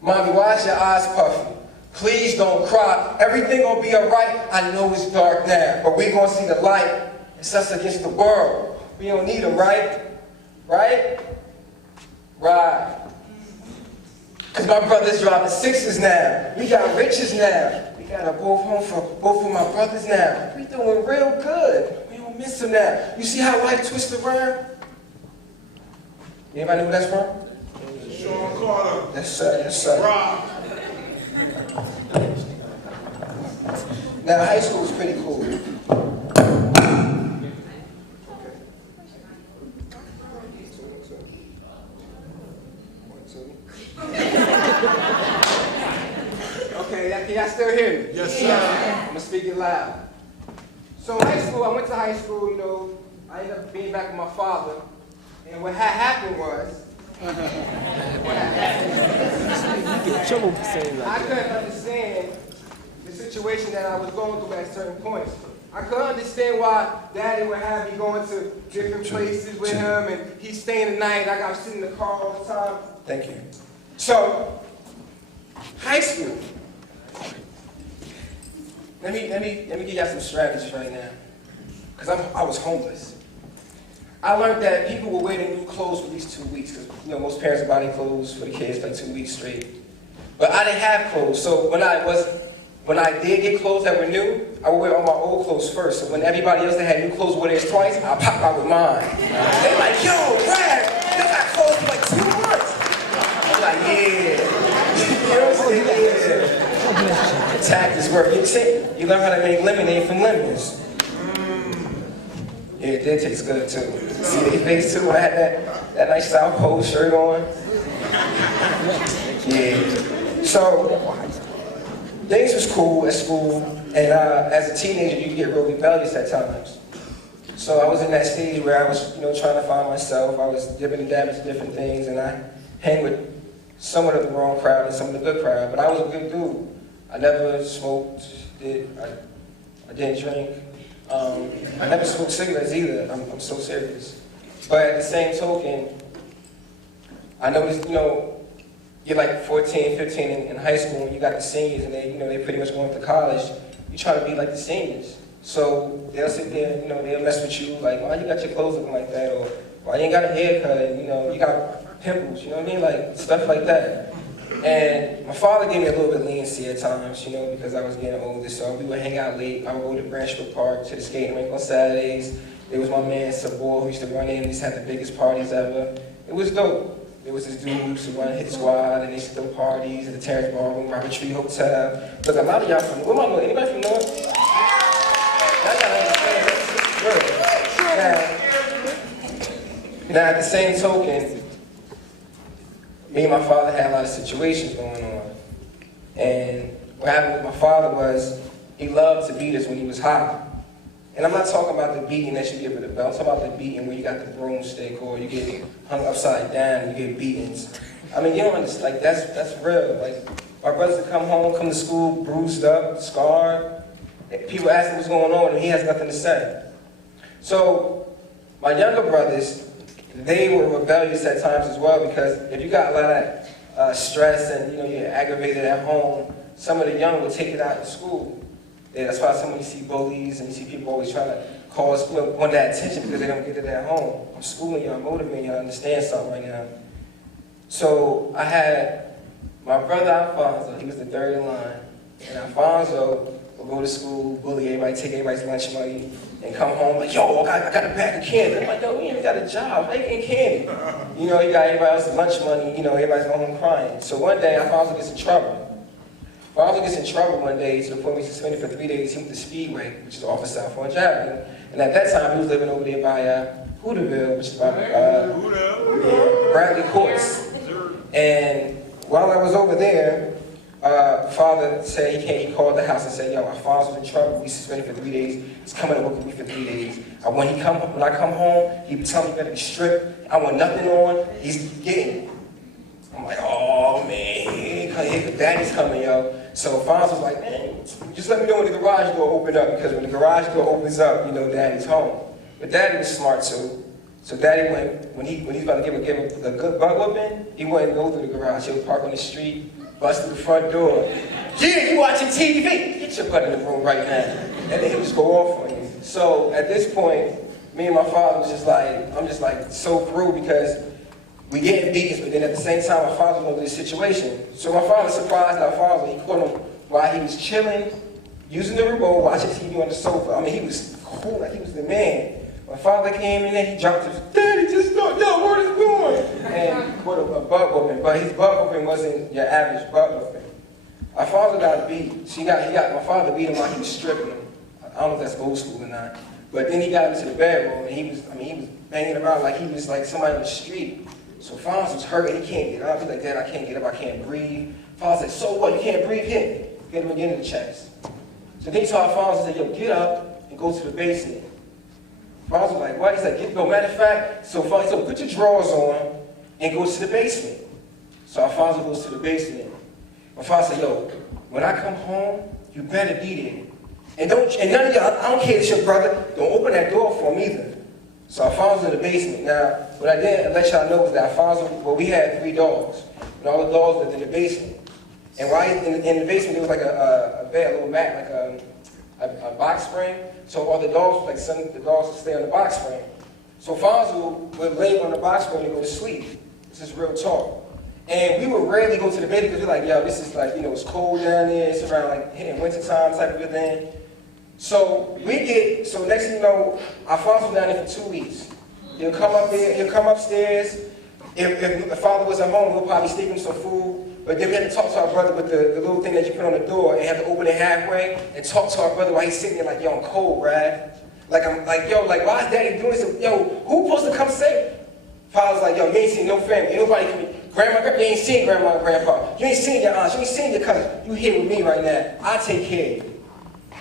Mommy, why is your eyes puffy? Please don't cry. Everything gonna be alright. I know it's dark now, but we gonna see the light. It's us against the world. We don't need them, right? Right? Right. Because my brother's driving sixes now. We got riches now. We got a both home for both of my brothers now. We doing real good. We don't miss them now. You see how life twists around? Anybody know who that's from? Sean Carter. Yes, sir. Yes, sir. Rob. Now, high school was pretty cool. Okay, can y'all still hear me? Yes, sir. I'm gonna speak it loud. So in high school, I went to high school, you know, I ended up being back with my father. And what had happened was, I couldn't understand the situation that I was going through at certain points. I couldn't understand why Daddy would have me going to different places with him, and he's staying the night. I got to sit in the car all the time. Thank you. So, high school. Let me give y'all some strategies right now, because I was homeless. I learned that people were wearing new clothes for at least 2 weeks, because most parents are buying clothes for the kids for like 2 weeks straight. But I didn't have clothes, so when I did get clothes that were new, I would wear all my old clothes first. So when everybody else that had new clothes wore theirs twice, I'll pop out with mine. They're like, yo, Brad, they got clothes for like 2 months. I'm like, yeah. You know what I'm saying? Yeah. Tactics work. You learn how to make lemonade from lemons. Yeah, it did taste good too. See their face too when I had that nice South Pole shirt on? Yeah. So, things was cool at school, and as a teenager, you get real rebellious at times. So I was in that stage where I was, trying to find myself. I was dipping and dabbing to different things, and I hang with somewhat of the wrong crowd and some of the good crowd, but I was a good dude. I never smoked, I didn't drink. I never smoked cigarettes either. I'm so serious. But at the same token, I noticed, you're like 14, 15 in high school, and you got the seniors, and they pretty much going to college. You try to be like the seniors. So they'll sit there, they'll mess with you, like, why you got your clothes looking like that, or why you ain't got a haircut, you got pimples, you know what I mean, like stuff like that. And my father gave me a little bit of leniency at times, because I was getting older, so we would hang out late. I would go to Branchwood Park, to the skating rink on Saturdays. There was my man, Sabor, who used to run in, and he used to have the biggest parties ever. It was dope. There was this dude who used to run Hit Squad, and they used to throw parties at the Terrace Ballroom, Robert Tree Hotel. Look, a lot of y'all from, where am I going? Anybody from Newark? Y'all gotta understand, now, at the same token, me and my father had a lot of situations going on. And what happened with my father was, he loved to beat us when he was hot. And I'm not talking about the beating that you get with a belt. I'm talking about the beating where you got the broomstick, or you get hung upside down and you get beatings. I mean, you don't understand, like, that's real. Like, my brothers would come home, come to school, bruised up, scarred. People ask him what's going on, and he has nothing to say. So, my younger brothers, they were rebellious at times as well, because if you got a lot of stress and you're aggravated at home, some of the young will take it out in school. And that's why when you see bullies and you see people always trying to want that attention because they don't get it at home. I'm schooling you, I'm motivating you, I understand something right now. So I had my brother Alfonso, he was the third in line, and Alfonso would go to school, bully everybody, take everybody's lunch money, and come home like, yo, I got a bag of candy. I'm like, yo, we ain't got a job, I ain't getting candy. He got everybody else's lunch money, everybody's going home crying. So one day, Alfonso gets in trouble. Alfonso gets in trouble one day to the point where he's suspended for 3 days. He went to Speedway, which is off of South Orange Avenue. And at that time, he was living over there by Hooterville, which is by Bradley Courts. And while I was over there, father said he called the house and said, yo, Alfonso's in trouble. We suspended for 3 days. He's coming to work with me for 3 days. And when I come home, he would tell me you better be stripped. I want nothing on. He's getting it. I'm like, oh man, daddy's coming, yo. So Alfonso's like, man, just let me know when the garage door opened up, because when the garage door opens up, daddy's home. But daddy was smart too. So daddy when he's about to give a good butt whooping, he wouldn't go through the garage. He would park on the street, bust through the front door. Yeah, you watching TV? Get your butt in the room right now. And then he would just go off on you. So at this point, me and my father was just like, I'm just like so through, because we getting beatings, but then at the same time, my father was going through this situation. So my father surprised Alfonso. He caught him while he was chilling, using the remote, watching TV on the sofa. I mean, he was cool, like he was the man. My father came in there, he jumped his, Daddy, just don't, yo, where is going? And caught a butt whooping, but his butt whooping wasn't your average butt whooping. Alfonso got beat. My father beat him while he was stripping him. I don't know if that's old school or not. But then he got into the bedroom, and he was banging around like he was like somebody on the street. So Alfonso was hurt, and he can't get up. He's like, Dad, I can't get up, I can't breathe. Alfonso said, so what, you can't breathe? Hit me. Get him again in the chest. So then he told Alfonso, said, yo, get up and go to the basement. Alfonso was like, what? He's like, no, matter of fact, so Alfonso said, put your drawers on and go to the basement. So Alfonso goes to the basement. Alfonso said, yo, when I come home, you better be there. And none of y'all, I don't care if it's your brother, don't open that door for him either. So Alfonso's in the basement. Now, what I didn't let y'all know was that Alfonso, we had 3 dogs. And all the dogs lived in the basement. And while he's in the basement, there was like a bed, a little mat, like a box spring. So all the dogs, the dogs would stay on the box spring. So Alfonso would lay on the box spring and go to sleep. This is real talk. And we would rarely go to the bed because we're like, yo, this is like, it's cold down there. It's around like hitting winter time type of a thing. So next thing you know, Alfonso down there for 2 weeks. He'll come up there, he'll come upstairs. If the father was at home, we'll probably sneak him some food. But then we had to talk to our brother with the little thing that you put on the door and have to open it halfway and talk to our brother while he's sitting there like, yo, I'm cold, Rad. I'm like, yo, like, why is daddy doing this? Yo, who supposed to come save me? Father's like, yo, you ain't seen no family. Ain't nobody coming. Grandma, you ain't seen grandma and grandpa. You ain't seen your aunts. You ain't seen your cousin. You here with me right now. I'll take care of you.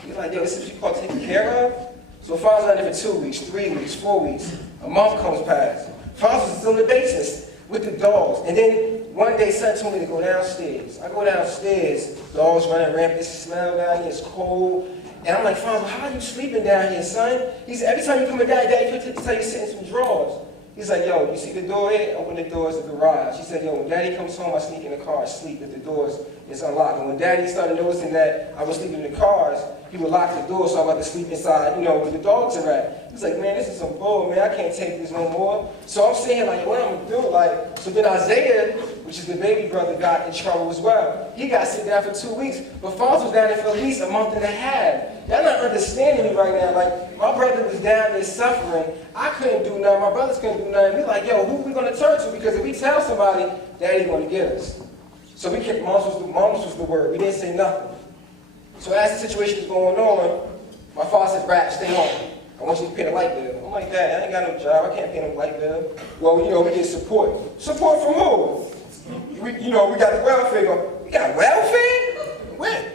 He's like, yo, this is what you call taking care of? So Father's out there for 2 weeks, 3 weeks, 4 weeks. A month comes past. Father's still in the basement with the dogs. And then one day, son told me to go downstairs. I go downstairs, dogs running rampant, it's smell down here, it's cold. And I'm like, Father, how are you sleeping down here, son? He said, every time you come in down, Daddy, you tell you to sit in some drawers. He's like, yo, you see the door here? Open the doors of the garage. He said, yo, when Daddy comes home, I sneak in the car, sleep if the doors is unlocked. And when Daddy started noticing that I was sleeping in the cars, he would lock the door so I'm about to sleep inside, where the dogs are at. He's like, man, this is some bull, man, I can't take this no more. So I'm saying, like, what I'm gonna do? Like, so then Isaiah, which is the baby brother, got in trouble as well. He got sit down for 2 weeks, but Fonz was down there for at least a month and a half. Y'all not understanding me right now. Like, my brother was down there suffering. I couldn't do nothing. My brothers couldn't do nothing. We like, yo, who we gonna turn to? Because if we tell somebody, Daddy gonna get us. So we kept, moms was the word. We didn't say nothing. So as the situation was going on, my father said, Rap, stay home. I want you to pay the light bill. I'm like, Dad, I ain't got no job. I can't pay no light bill. Well, we get support. Support from who? We got the welfare going. We got welfare? Where?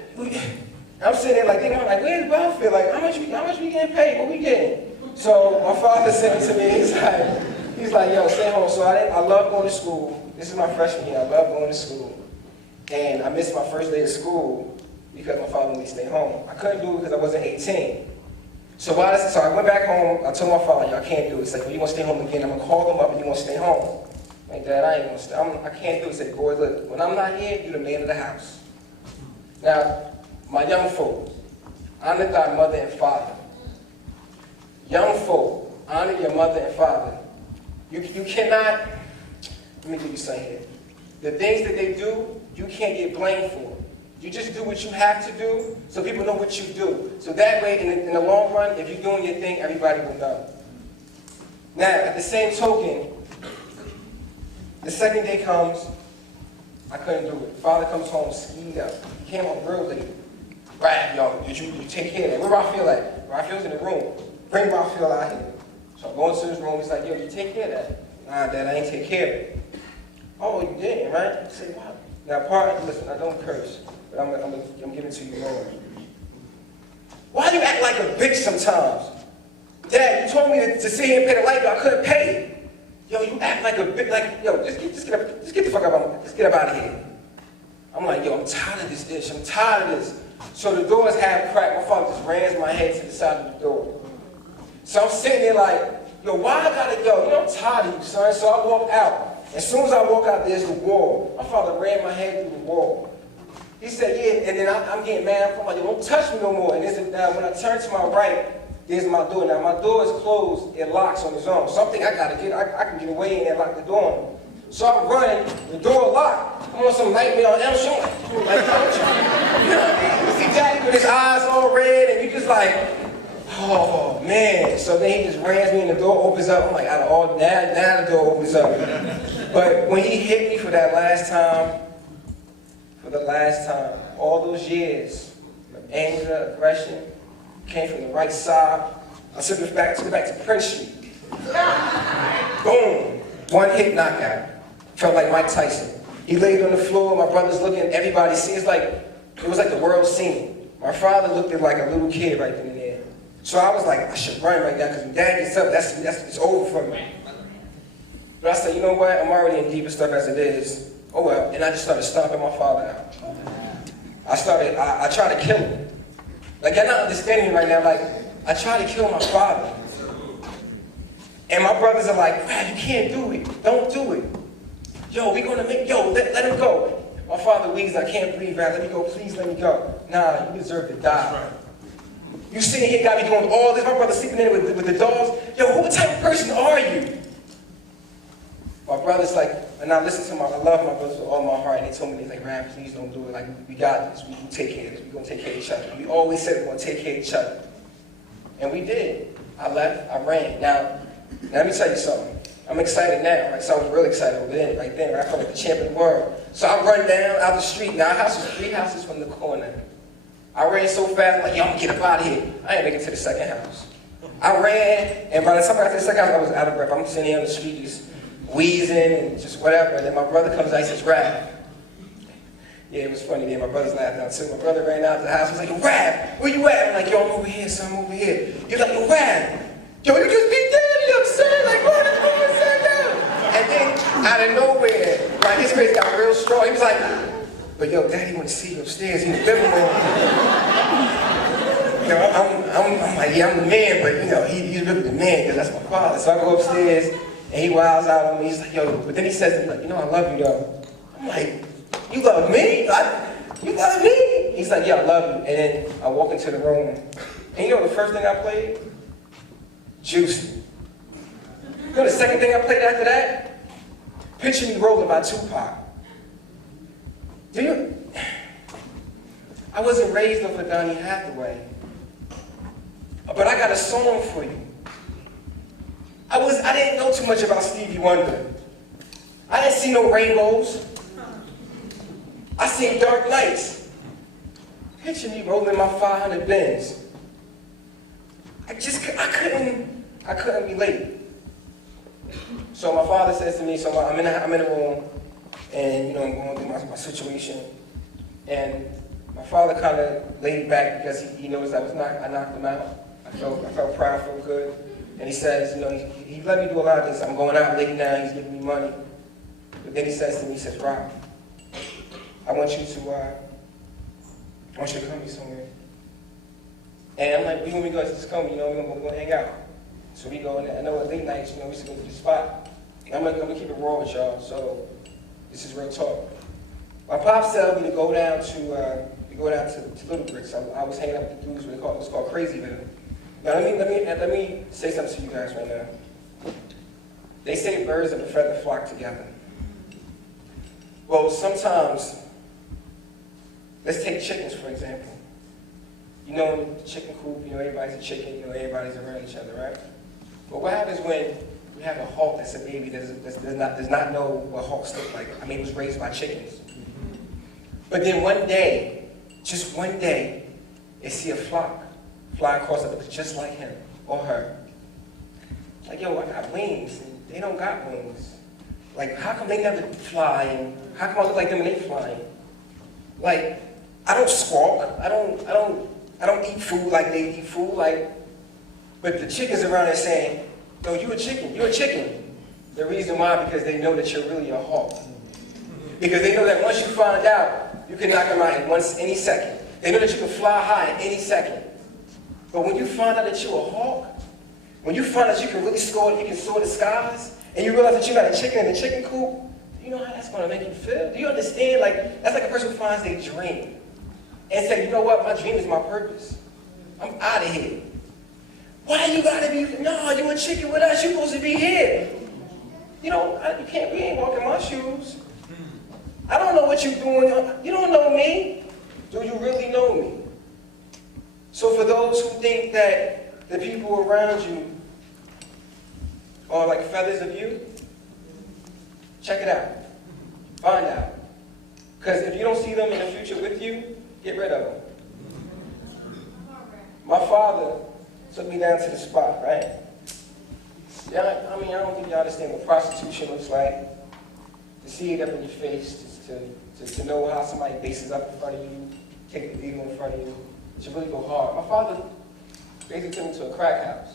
I'm sitting there like, thinking, like, where's welfare? Like, how much we getting paid? What we getting? So my father said to me, he's like, yo, stay home. So I love going to school. This is my freshman year. I love going to school. And I missed my first day of school because my father let me stay home. I couldn't do it because I wasn't 18. So I went back home, I told my father, I can't do it. He's like, well, you want to stay home again? I'm going to call them up and you want to stay home. I'm like, Dad, I ain't going to stay. I can't do it. He said, boy, look, when I'm not here, you're the man of the house. Now, my young folk, honor thy mother and father. Young folk, honor your mother and father. You cannot, let me give you something here. The things that they do, you can't get blamed for. You just do what you have to do so people know what you do. So that way, in the long run, if you're doing your thing, everybody will know. Now, at the same token, the second day comes, I couldn't do it. Father comes home skied up. He came home real late. Right, yo, you take care of that. Where Rahfeal at? Rahfeal's in the room. Bring Rahfeal out here. So I go into his room, he's like, yo, you take care of that. Nah, Dad, I ain't take care of it. Oh, you didn't, right? I say, wow. Now, listen, I don't curse. But I'm giving it to you wrong. Why do you act like a bitch sometimes? Dad, you told me to sit here and pay the light bill. I couldn't pay it. Yo, you act like a bitch. Like, yo, just get the fuck up. Just get up out of here. I'm like, yo, I'm tired of this dish. I'm tired of this. So the doors have cracked. My father just rams my head to the side of the door. So I'm sitting there like, yo, why I gotta go? You know, I'm tired of you, son. So I walk out. As soon as I walk out, there's the wall. My father ran my head through the wall. He said, yeah, and then I'm getting mad. I'm like, don't touch me no more. And when I turn to my right, there's my door. Now, my door is closed. It locks on its own. So I'm thinking, I can get away in there and lock the door on me. So I'm running, the door locked. I'm on some Nightmare on Elm Street. Like, you know what I mean? You see Daddy with his eyes all red, and you just like, oh, man. So then he just rams me and the door opens up. I'm like, out of all, now the door opens up. But when he hit me for that last time, all those years of anger, aggression, came from the right side. I took it back to Prince Street. Boom. One hit knockout. Felt like Mike Tyson. He laid on the floor, my brother's looking, everybody sees it was like the world seen. My father looked at like a little kid right then and there. So I was like, I should run right now, because when Dad gets up, it's over for me. But I said, you know what, I'm already in deeper stuff as it is. Oh well, and I just started stomping my father out. I tried to kill him. Like, you're not understanding me right now, like, I tried to kill my father. And my brothers are like, Brad, you can't do it. Don't do it. Yo, we're gonna let him go. My father wheezed, I can't breathe, Brad, let me go, please let me go. Nah, you deserve to die. You sitting here got me doing all this, my brother sleeping there with the dogs. Yo, what type of person are you? My brother's like, and I listen to I love my brothers with all my heart, and they told me, they're like, Ram, please don't do it. Like, we got this. We can take care of this. We're going to take care of each other. We always said we're going to take care of each other. And we did. I left. I ran. Now let me tell you something. I'm excited now. Right? So I was really excited over there, right then. Right? I felt like the champion of the world. So I run down out the street. Now, our house was 3 houses from the corner. I ran so fast, I'm like, yo, I'm going to get up out of here. I ain't make it to the second house. I ran, and by the time I got to the second house, I was out of breath. I'm sitting here on the street just wheezing and just whatever. And then my brother comes out, he says, Rab. Yeah, it was funny. Then my brother's laughing out too. My brother ran out of the house. He was like, yo, Rab, where you at? I'm like, yo, I'm over here, son, I'm over here. He's like, yo, Rab, yo, you just beat Daddy up, son. Like, what is going on? And then out of nowhere, like, his face got real strong. He was like, but yo, Daddy want to see you upstairs in the living room. You know, I'm like, yeah, I'm the man, but you know, he's really the man because that's my father. So I go upstairs. And he wilds out on me. He's like, yo, but then he says to me, like, you know, I love you, though. I'm like, you love me? You love me? He's like, yeah, I love you. And then I walk into the room. And you know the first thing I played? Juicy. You know the second thing I played after that? Picture Me Rolling by Tupac. I wasn't raised off of Donny Hathaway. But I got a song for you. I didn't know too much about Stevie Wonder. I didn't see no rainbows. I seen dark nights. Picture me rolling my 500 Benz. I couldn't relate. So my father says to me, so I'm in a room, and you know, I'm going through my situation, and my father kind of laid back because he knows I knocked him out. I felt proud, I felt good. And he says, you know, he let me do a lot of this. I'm going out late now, he's giving me money. But then he says to me, he says, Rob, I want you to come me somewhere. And I'm like, we gonna go, just come, you know, we're gonna go hang out. So we go, and I know at late nights, you know, we used to go to the spot. And I'm gonna keep it raw with y'all, so this is real talk. My pops told me to go down to Little Bricks. I was hanging out with the dudes, it was called Crazyville. Now let me say something to you guys right now. They say birds of a feather flock together. Well, sometimes, let's take chickens for example. You know, in the chicken coop, you know, everybody's a chicken, you know, everybody's around each other, right? But what happens when you have a hawk that's a baby does not know what hawks look like? I mean, it was raised by chickens. But then one day, just one day, they see a flock fly across that looks just like him or her. Like, yo, I got wings, and they don't got wings. Like, how come they never fly, and how come I look like them and they flying? Like, I don't squawk, I don't eat food like they eat food, like, but the chickens around there saying, yo, you a chicken, you're a chicken. The reason why, because they know that you're really a hawk. Because they know that once you find out, you can knock them out in any second. They know that you can fly high at any second. But when you find out that you're a hawk, when you find out you can really soar the skies, and you realize that you're not a chicken in a chicken coop, do you know how that's going to make you feel? Do you understand? Like, that's like a person who finds their dream and say, you know what, my dream is my purpose. I'm out of here. Why you gotta be, no, you a chicken with us, you supposed to be here. You know, we ain't walking my shoes. I don't know what you're doing. You don't know me. Do you really know me? So for those who think that the people around you are like feathers of you, check it out. Find out. Because if you don't see them in the future with you, get rid of them. My father took me down to the spot, right? Yeah, I mean, I don't think y'all understand what prostitution looks like. To see it up in your face, to know how somebody bases up in front of you, take the needle in front of you, it should really go hard. My father basically took me to a crack house.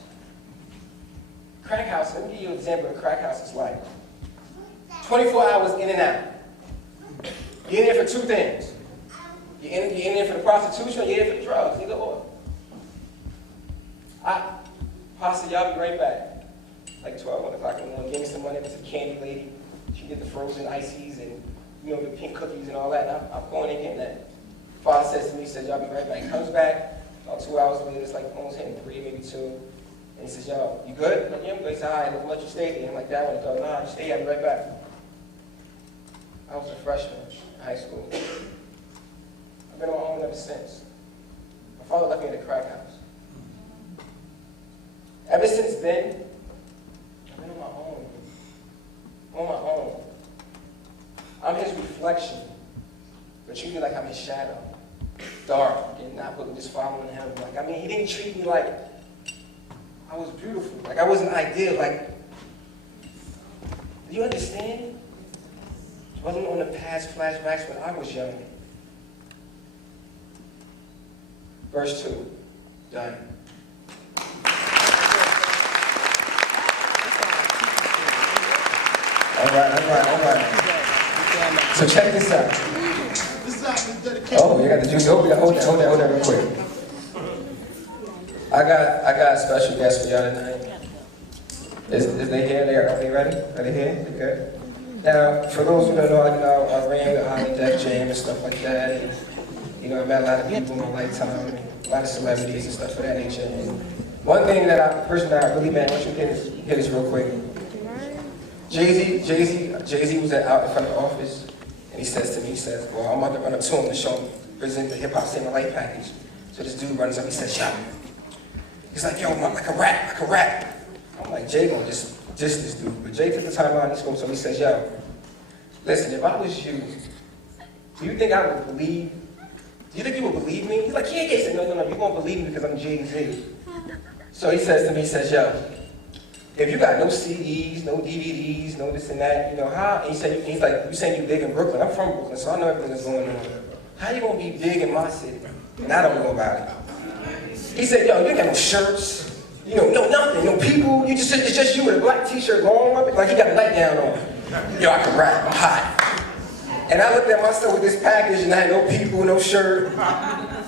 Crack house, let me give you an example of what a crack house is like. 24 hours in and out. You're in there for two things. You're in there for the prostitution, or you're in there for the drugs, either or. Pastor, y'all be right back. Like 12, 1 o'clock in the morning, gave me some money to the candy lady. She did the frozen ices and, you know, the pink cookies and all that. And I'm going in getting that. Father says to me, he says, y'all be right back. He comes back, about 2 hours later, it's like almost hitting 3, maybe 2. And he says, yo, you good? I'm like, yeah, I'm good. He said, all right, let's let you stay there. I'm like, Dad, I want to go. Nah, you stay, I'll be right back. I was a freshman in high school. I've been on my own ever since. My father left me in a crack house. Ever since then, I've been on my own. On my own. I'm his reflection, but usually like I'm his shadow. Dark, and not really just following him. Like, I mean, he didn't treat me like I was beautiful. Like, I wasn't ideal. Like, do you understand? It wasn't on the past flashbacks when I was young. Verse 2, done. All right. So check this out. Oh, you got the juice. Hold that real quick. I got a special guest for y'all tonight. Is they here? Are they ready? Are they here? They good? Now, for those who don't know, I ran with Holly Deck Jam and stuff like that. And, you know, I met a lot of people in my lifetime, and a lot of celebrities and stuff of that nature. And one thing that I really met, I want you to hear this real quick. Jay-Z was out in front of the office, and he says to me, he says, well, I'm about to run up to him to show him, present the hip hop Save My Life package. So this dude runs up, he says, yo. He's like, yo, I can rap. I'm like, Jay gonna just this dude. But Jay took the time out in school, so he says, yo, listen, if I was you, do you think I would believe? Do you think you would believe me? He's like, yeah. He said, no, you won't believe me because I'm Jay-Z. So he says to me, he says, yo, if you got no CDs, no DVDs, no this and that, you know, how? And he's like, you saying you big in Brooklyn. I'm from Brooklyn, so I know everything that's going on. How you gonna be big in my city? And I don't know about it. He said, yo, you ain't got no shirts, you know, no nothing, no people. It's just you with a black t-shirt long up, like he got a nightgown on. Yo, I can rap, I'm hot. And I looked at myself with this package and I had no people, no shirt.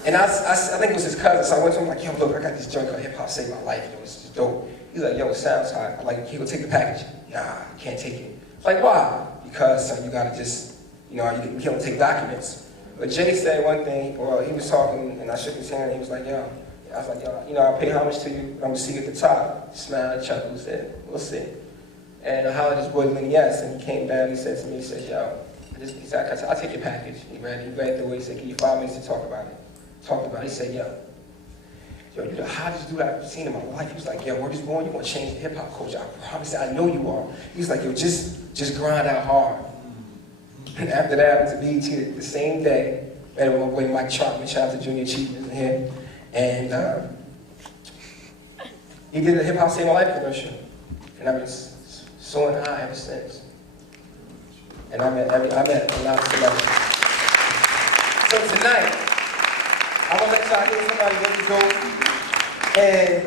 And I think it was his cousin, so I went to him like, yo, look, I got this joint called Hip Hop Saved My Life. It was just dope. He's like, yo, it sounds hot. I'm like, he go take the package. Nah, I can't take it. Like, why? Because son, you gotta just, you know, you can't take documents. But Jay said one thing, well, he was talking, and I shook his hand, and he was like, yo, I was like, yo, you know, I'll pay homage to you. I'm gonna see you at the top. He smiled, chuckled, said, we'll see. And I hollered at his boy Lenny S, and he came down, he said to me, he said, yo, he said, I'll take your package. He read through it, he said, give you 5 minutes to talk about it. Talked about it, he said, yo, you're the hottest dude I've seen in my life. He was like, yo, word is born, you're gonna change the hip hop culture. I promise, I know you are. He was like, yo, just grind out hard. And after that, I went to BET the same day, and with my boy Mike Chapman, shout out to Junior Achievement in here. And he did a Hip Hop Saved My Life commercial. And I've been soaring high ever since. And I met a lot of celebrities. So tonight, I'm gonna let y'all hear somebody really dope. And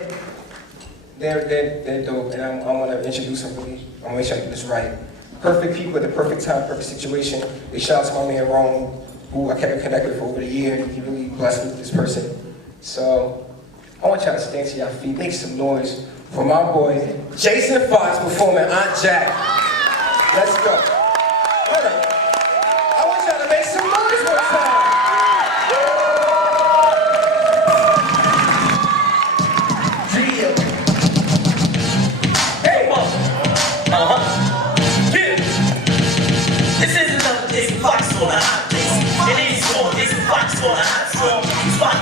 they're dope. And I'm gonna introduce them really. I'm gonna make sure I get this right. Perfect people at the perfect time, perfect situation. They shout out to my man Rome, who I kept connected with for over a year, and he really blessed me with this person. So I want y'all to stand to your feet, make some noise for my boy Jason Fox performing Aunt Jack. Let's go. Hold on. I want y'all to make some noise one time. Real. Hey, yeah. This isn't a Jason Fox on a hot place. It ain't so Jason Fox on a hot song. Spot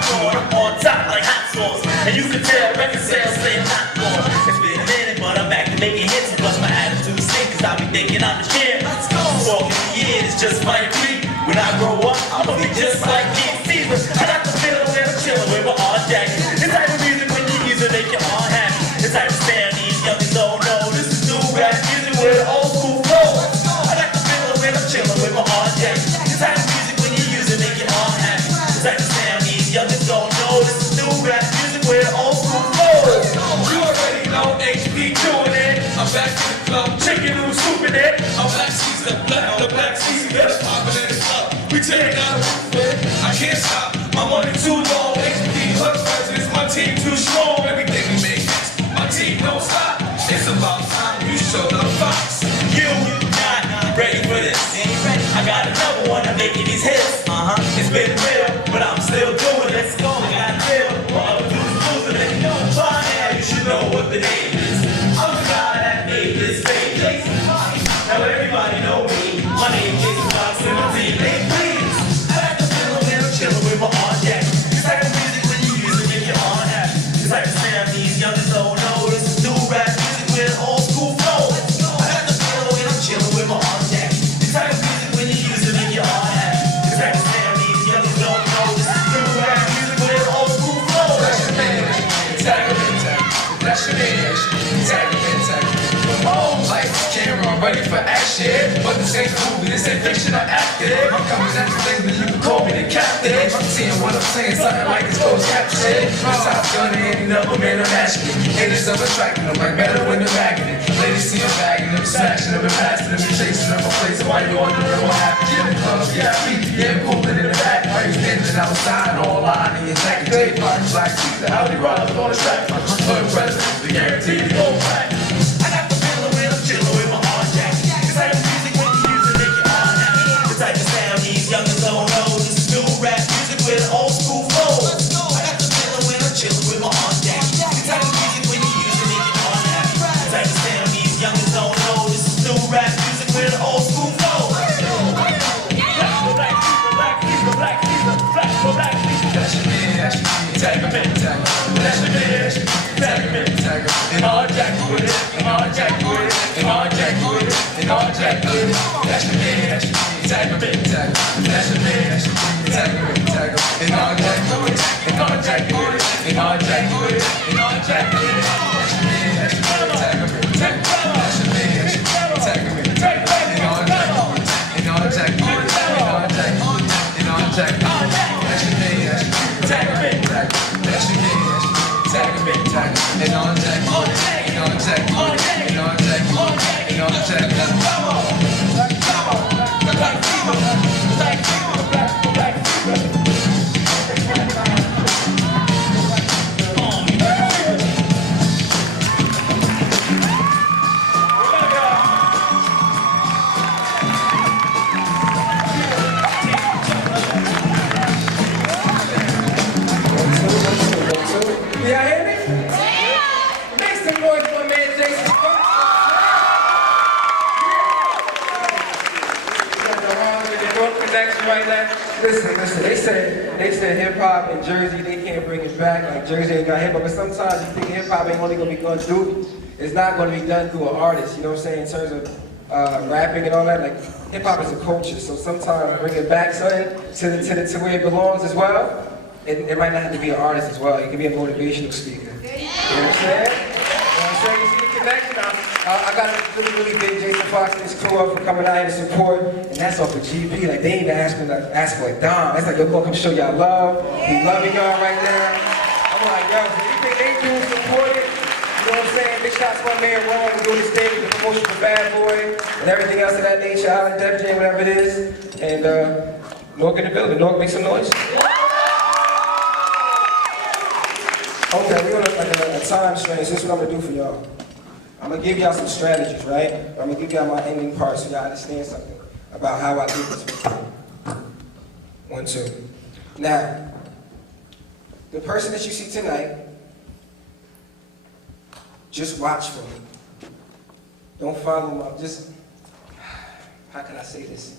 on top like hot sauce. And you can tell record sales say not gone. It's been a minute, but I'm back to making hits. Plus my attitude sick, cause I be thinking I'm the shit. Let's go. Walking the years just might be. When I grow up, I'ma be just like King Caesar. I got the feeling when I'm chilling with my Aunt Jack. This type of music when you use it, make your all happy. This type of sound these youngins don't know. This is new rap music with an old school flow. I got the feeling when I'm chilling with my Aunt Jack. This type of music when you use it, make your all happy. This type of sound these youngins don't know. This is new rap music with an old school flow. You already know HP doing it. I'm back to the club, chicken who's swooping it. I'm Black Caesar, the Black Caesar, that's popping in the club. We take down the roof, I can't stop. My money too long, HP hook presence, my team too strong. Everything we make hits, my team don't stop. It's about time you show the Fox. You not ready for this. I got another one, I'm making these hits. It's been real, but I'm still doing it. I got a feel, for other dudes losing it. By now you should know what the name is. I'm the guy that made this fame, Jason Fox. Now everybody know me. My name is Jason Fox and my team name please. I got the feeling when I'm chilling with my Aunt Jack. This type of music when you use it, make your aunt happy. This type of sound these youngins don't know. This is new rap music with an old school flow. I got the feeling when I'm chilling with my Aunt Jack. This type of music when you use it, make your aunt happy. This type of sound these youngins don't know. This is new rap music with an old school flow. That's your man, tag him in, tag him. That's your man, tag him in, tag him. Oh, lights, camera, I'm ready for action. But this ain't a movie, this ain't fiction or acting. I'm coming at you things, but you can call me the captain. I'm seeing what I'm saying, something like this goes captured. I'm top gunning any number, man, I'm asking. Haters I'm attracting them like better when they're bagging it. Ladies see them bagging them, smashing them and passing them, and chasing them, replacing while you're wondering what happened. Yeah, the clubs, yeah, pulling in the back. Why you standing outside, all lying in your jacket? J-Park, Black Caesar, Audi riders on the track. Hood presidents, we guarantee to go back. I got the feeling when I'm chilling with my Aunt Jack. This type of music when you use it, make your aunt happy. The type of sound these youngins don't know. This is new rap music with an old school flow. I got the feeling when I'm chilling with my Aunt Jack. This type of music when you use it, make your aunt happy. The type of sound these youngins don't know. This is new rap music with an old school flow. Black Caesar, Black Caesar, Black Caesar, Black Caesar. That's your man, tag him in, tag him. That's your man, tag him in, tag him. And Aunt Jack with it, and Aunt Jack with it, and Aunt Jack with it, and Aunt Jack with it. That's your man, tag him in, tag him. That's your man, tag him in, tag him. And Aunt Jack with it, and Aunt Jack with it, and Aunt Jack with it, and Aunt Jack with it. That's your man, tag him in, tag him. That's your man, tag him in, tag him. And Aunt Jack with it, and Aunt Jack with it, and Aunt Jack with it, and Aunt Jack with it. That's your man, tag him in, tag him. That's your man, tag him in, tag him. And Aunt Jack with it, and Aunt Jack with it, and Aunt Jack with it, and Aunt Jack with it. Black Caesar, Black Caesar, Black Caesar, Black Caesar. Listen, they said hip hop in Jersey, they can't bring it back. Like Jersey ain't got hip hop, but sometimes you think hip hop ain't only gonna be done through, it's not gonna be done through an artist, you know what I'm saying, in terms of rapping and all that. Like hip hop is a culture, so sometimes bring it back, son, to where it belongs as well. It might not have to be an artist as well, it could be a motivational speaker. You know what I'm saying? You see the connection? I got a really big Jason Fox and his crew up for coming out here to support, and that's off the GP. Like, they ain't even ask for a dime. That's like, yo, come show y'all love. We loving y'all right now. I'm like, yo, so anything they do, support it. You know what I'm saying? Big shots to my man Ron, doing this thing with the promotion for Bad Boy, and everything else of that nature, Island Def Jam, whatever it is. And Newark in the building. Newark, make some noise. Okay, we're on a time strain, so this is what I'm gonna do for y'all. I'm gonna give y'all some strategies, right? I'm gonna give y'all my ending part so y'all understand something about how I do this. 1, 2. Now, the person that you see tonight, just watch for me. Don't follow my, just, how can I say this?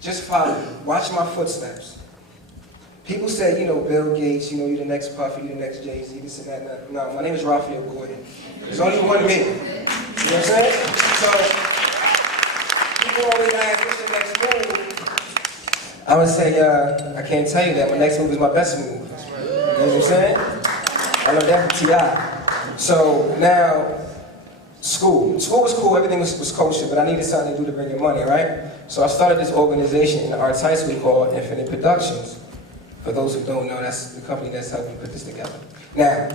Just follow me. Watch my footsteps. People say, you know, Bill Gates, you know, you're the next Puffy, you're the next Jay-Z, this and that. No, my name is Rahfeal Gordon. There's only one me. You know what I'm saying? So, people always ask, what's your next move? I would say, I can't tell you that. My next move is my best move. You know what I'm saying? I know that from T.I. So, now, school. School was cool, everything was kosher, but I needed something to do to bring in money, right? So I started this organization in the arts high school called Infinite Productions. For those who don't know, that's the company that's helped me put this together. Now,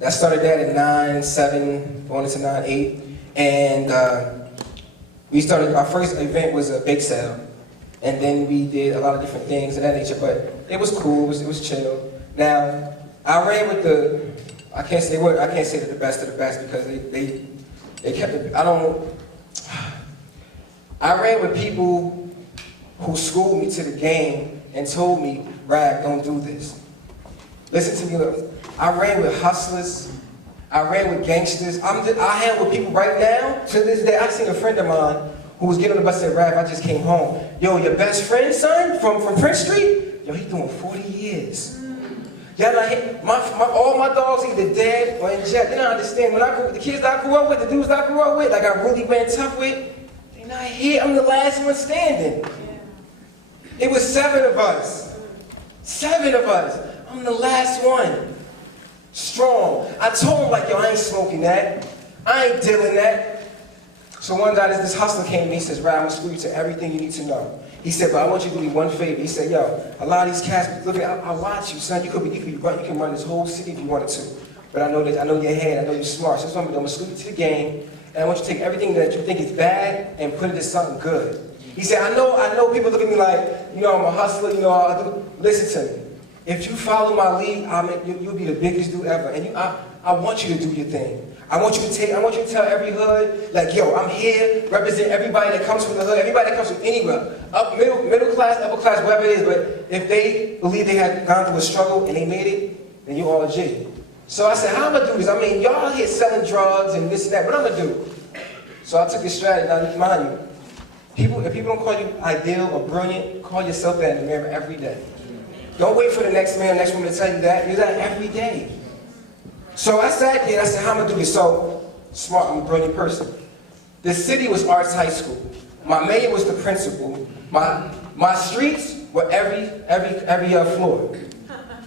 that started that at 9, 7, going into 9, 8, and we started, our first event was a bake sale, and then we did a lot of different things of that nature, but it was cool, it was chill. Now, I ran with the, I can't say that the best of the best because they kept it, I ran with people who schooled me to the game and told me, Rag, don't do this. Listen to me, look. I ran with hustlers. I ran with gangsters. I hang with people right now. To this day, I seen a friend of mine who was getting on the bus and said, Rag, I just came home. Yo, your best friend, son, from Prince Street? Yo, he doing 40 years. Y'all all my dogs either dead or in jail. They don't understand. When the kids that I grew up with, the dudes that I grew up with, like I really went tough with, they not here. I'm the last one standing. It was 7 of us. 7 of us. I'm the last one. Strong. I told him, like, yo, I ain't smoking that. I ain't dealing that. So one day, this hustler came to me, he says, Rag, I'm gonna school you to everything you need to know. He said, but I want you to do me one favor. He said, yo, a lot of these cats, look, I watch you, son. You can run this whole city if you wanted to. But I know your head, I know you're smart. So I'm gonna school you to the game, and I want you to take everything that you think is bad and put it in something good. He said, I know people look at me like, you know, I'm a hustler, you know, listen to me. If you follow my lead, you'll be the biggest dude ever. And I want you to do your thing. I want you to tell every hood, like, yo, I'm here, represent everybody that comes from the hood, everybody that comes from anywhere. Up, middle class, upper class, whatever it is, but if they believe they had gone through a struggle and they made it, then you all a G. So I said, how am I gonna do this? I mean, y'all here selling drugs and this and that, what I'm gonna do? So I took this strategy, now mind you, if people don't call you ideal or brilliant, call yourself that in the mirror every day. Don't wait for the next man, next woman to tell you that. You're that every day. So I sat here and I said, how am I gonna do this? So smart, I'm a brilliant person. The city was arts high school. My mayor was the principal. My streets were every floor.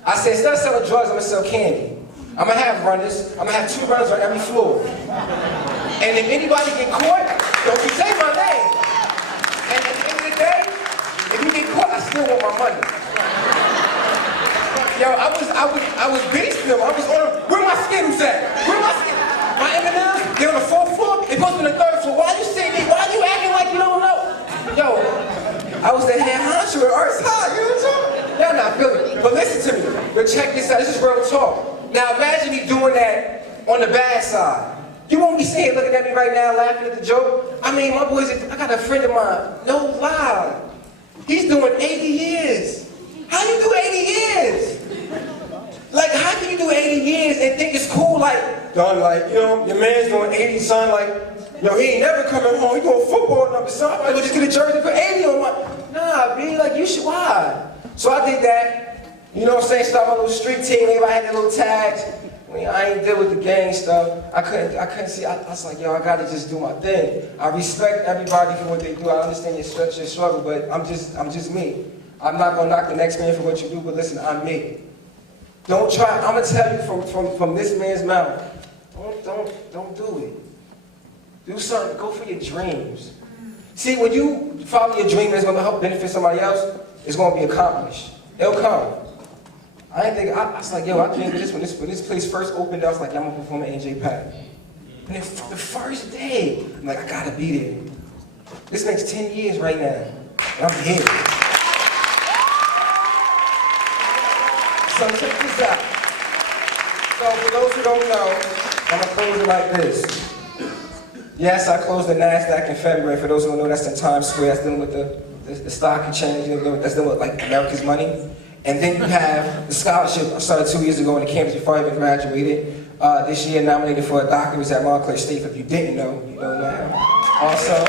I said, instead of selling drugs, I'm gonna sell candy. I'm gonna have runners. I'm gonna have 2 runners on every floor. And if anybody get caught, don't you say my name. And at the end of the day, if you get caught, I still want my money. Yo, I was beasting them. I was on them. Where my Skittles at? Where my Skittles? My M&M's, they're on the 4th floor. They're supposed to be on the 3rd floor. Why you sitting there? Why you acting like you don't know? Yo, I was the head honcho at Arts High. You know what I'm talking? Y'all not feeling it. But listen to me. But check this out. This is real talk. Now imagine me doing that on the bad side. You won't be sitting looking at me right now laughing at the joke. I mean, my boys, I got a friend of mine, no lie. He's doing 80 years. How you do 80 years? Like, how can you do 80 years and think it's cool, like, done, like, you know, your man's doing 80, son, like, yo, he ain't never coming home, he doing football numbers, son, I might as well just get a jersey for 80 on my, Nah, B, like, you should, why? So I did that, you know what I'm saying, start my little street team, everybody had their little tags. I ain't deal with the gang stuff. I couldn't see, I was like, yo, I gotta just do my thing. I respect everybody for what they do. I understand your struggle, but I'm just me. I'm not gonna knock the next man for what you do, but listen, I'm me. Don't try, I'm gonna tell you from this man's mouth, don't do it. Do something, go for your dreams. See, when you follow your dream that's gonna help benefit somebody else, it's gonna be accomplished. It'll come. I was like, yo, I dreamed of this when this place first opened, I was like, I'm gonna perform at NJPAC. And then the first day, I'm like, I gotta be there. This makes 10 years right now, and I'm here. So check this out. So for those who don't know, I'm gonna close it like this. Yes, I closed the NASDAQ in February. For those who don't know, that's in Times Square. That's dealing with the stock exchange. That's dealing with like America's money. And then you have the scholarship I started 2 years ago on the campus before I even graduated. This year nominated for a doctorate at Montclair State. If you didn't know, you know now. Also, on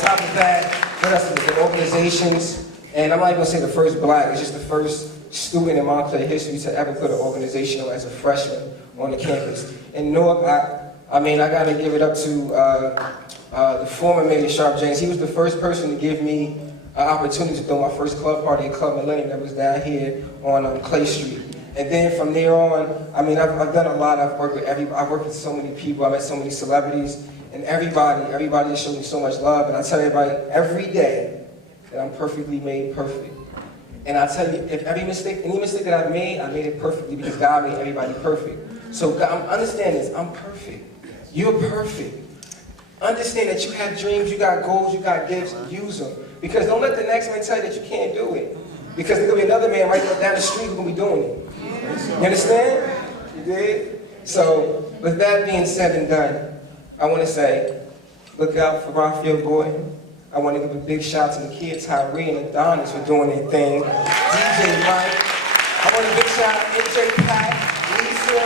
top of that, what else? The organizations. And I'm not even gonna say the first black, it's just the first student in Montclair history to ever put an organization on as a freshman on the campus. In Newark, I gotta give it up to the former Mayor Sharp James. He was the first person to give me an opportunity to throw my first club party at Club Millennium that was down here on Clay Street. And then from there on, I've done a lot. I've worked with so many people. I met so many celebrities, and everybody has shown me so much love. And I tell everybody every day that I'm perfectly made perfect. And I tell you, if any mistake that I made it perfectly because God made everybody perfect. So God, understand this, I'm perfect. You're perfect. Understand that you have dreams, you got goals, you got gifts, use them. Because don't let the next man tell you that you can't do it. Because there's going to be another man right down the street who's going to be doing it. You understand? You did? So, with that being said and done, I want to say, look out for Rahfeal boy. I want to give a big shout out to the kids, Tyree and Adonis for doing their thing. DJ Mike. I want a big shout out to NJPAC, Lisa,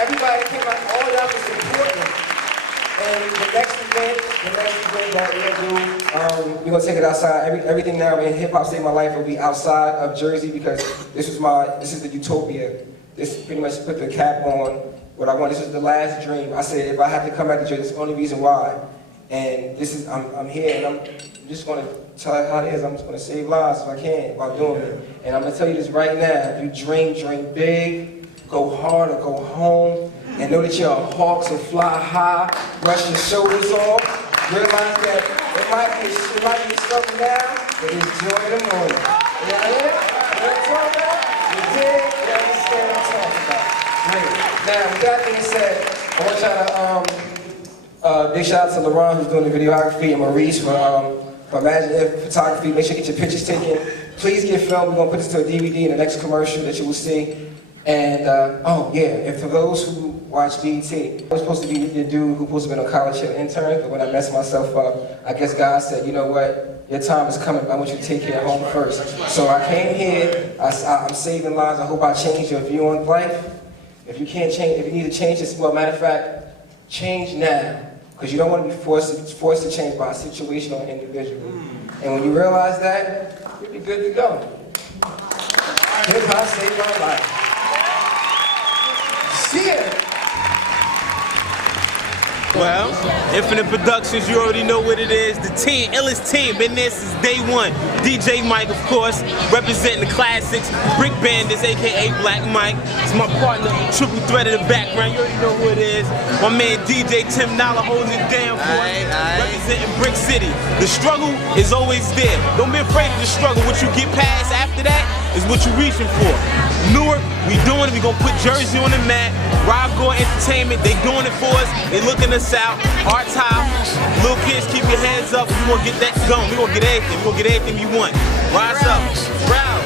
everybody that came out, all y'all for supporting. And the next event that we're going to do, we're going to take it outside. Everything now in Hip Hop Saved My Life will be outside of Jersey because this is the utopia. This pretty much put the cap on what I want. This is the last dream. I said if I have to come back to Jersey, it's the only reason why. And this is, I'm here and I'm just going to tell you how it is. I'm just going to save lives if I can while doing it. And I'm going to tell you this right now. If you dream big, go hard or go home. And know that you're a hawk, so fly high, brush your shoulders off. Realize that it might be a struggle now, but it's joy in the morning. You know what I'm talking about? You did, you understand what I'm talking about. Great. Now, with that being said, I want y'all to, big shout out to LaRon who's doing the videography and Maurice for Imagine Photography. Make sure you get your pictures taken. Please get filmed. We're going to put this to a DVD in the next commercial that you will see. And, oh yeah, and for those who watch BET, I was supposed to be the dude who was supposed to be a college intern, but when I messed myself up, I guess God said, you know what, your time is coming, but I want you to take care of home first. So I came here, I'm saving lives, I hope I change your view on life. If you can't change, if you need to change this, well, matter of fact, change now. Because you don't want to be forced to change by a situation or an individual. And when you realize that, you'll be good to go. Hip Hop Saved My Life. Well, Infinite Productions, you already know what it is. The team, illest team, been there since day one. DJ Mike, of course, representing the classics. Brick Bandits, aka Black Mike. It's my partner, Triple Threat in the background. You already know who it is. My man DJ Tim Nala holding it down for us. Representing Brick City. The struggle is always there. Don't be afraid of the struggle. What you get past after that is what you're reaching for. Newark, we doing it. We gonna put Jersey on the map. RahGor Entertainment, they doing it for us. They looking us out. Our time. Little kids, keep your hands up. We gonna get that going. We gonna get everything. We gonna get everything you want. Rise up. Proud.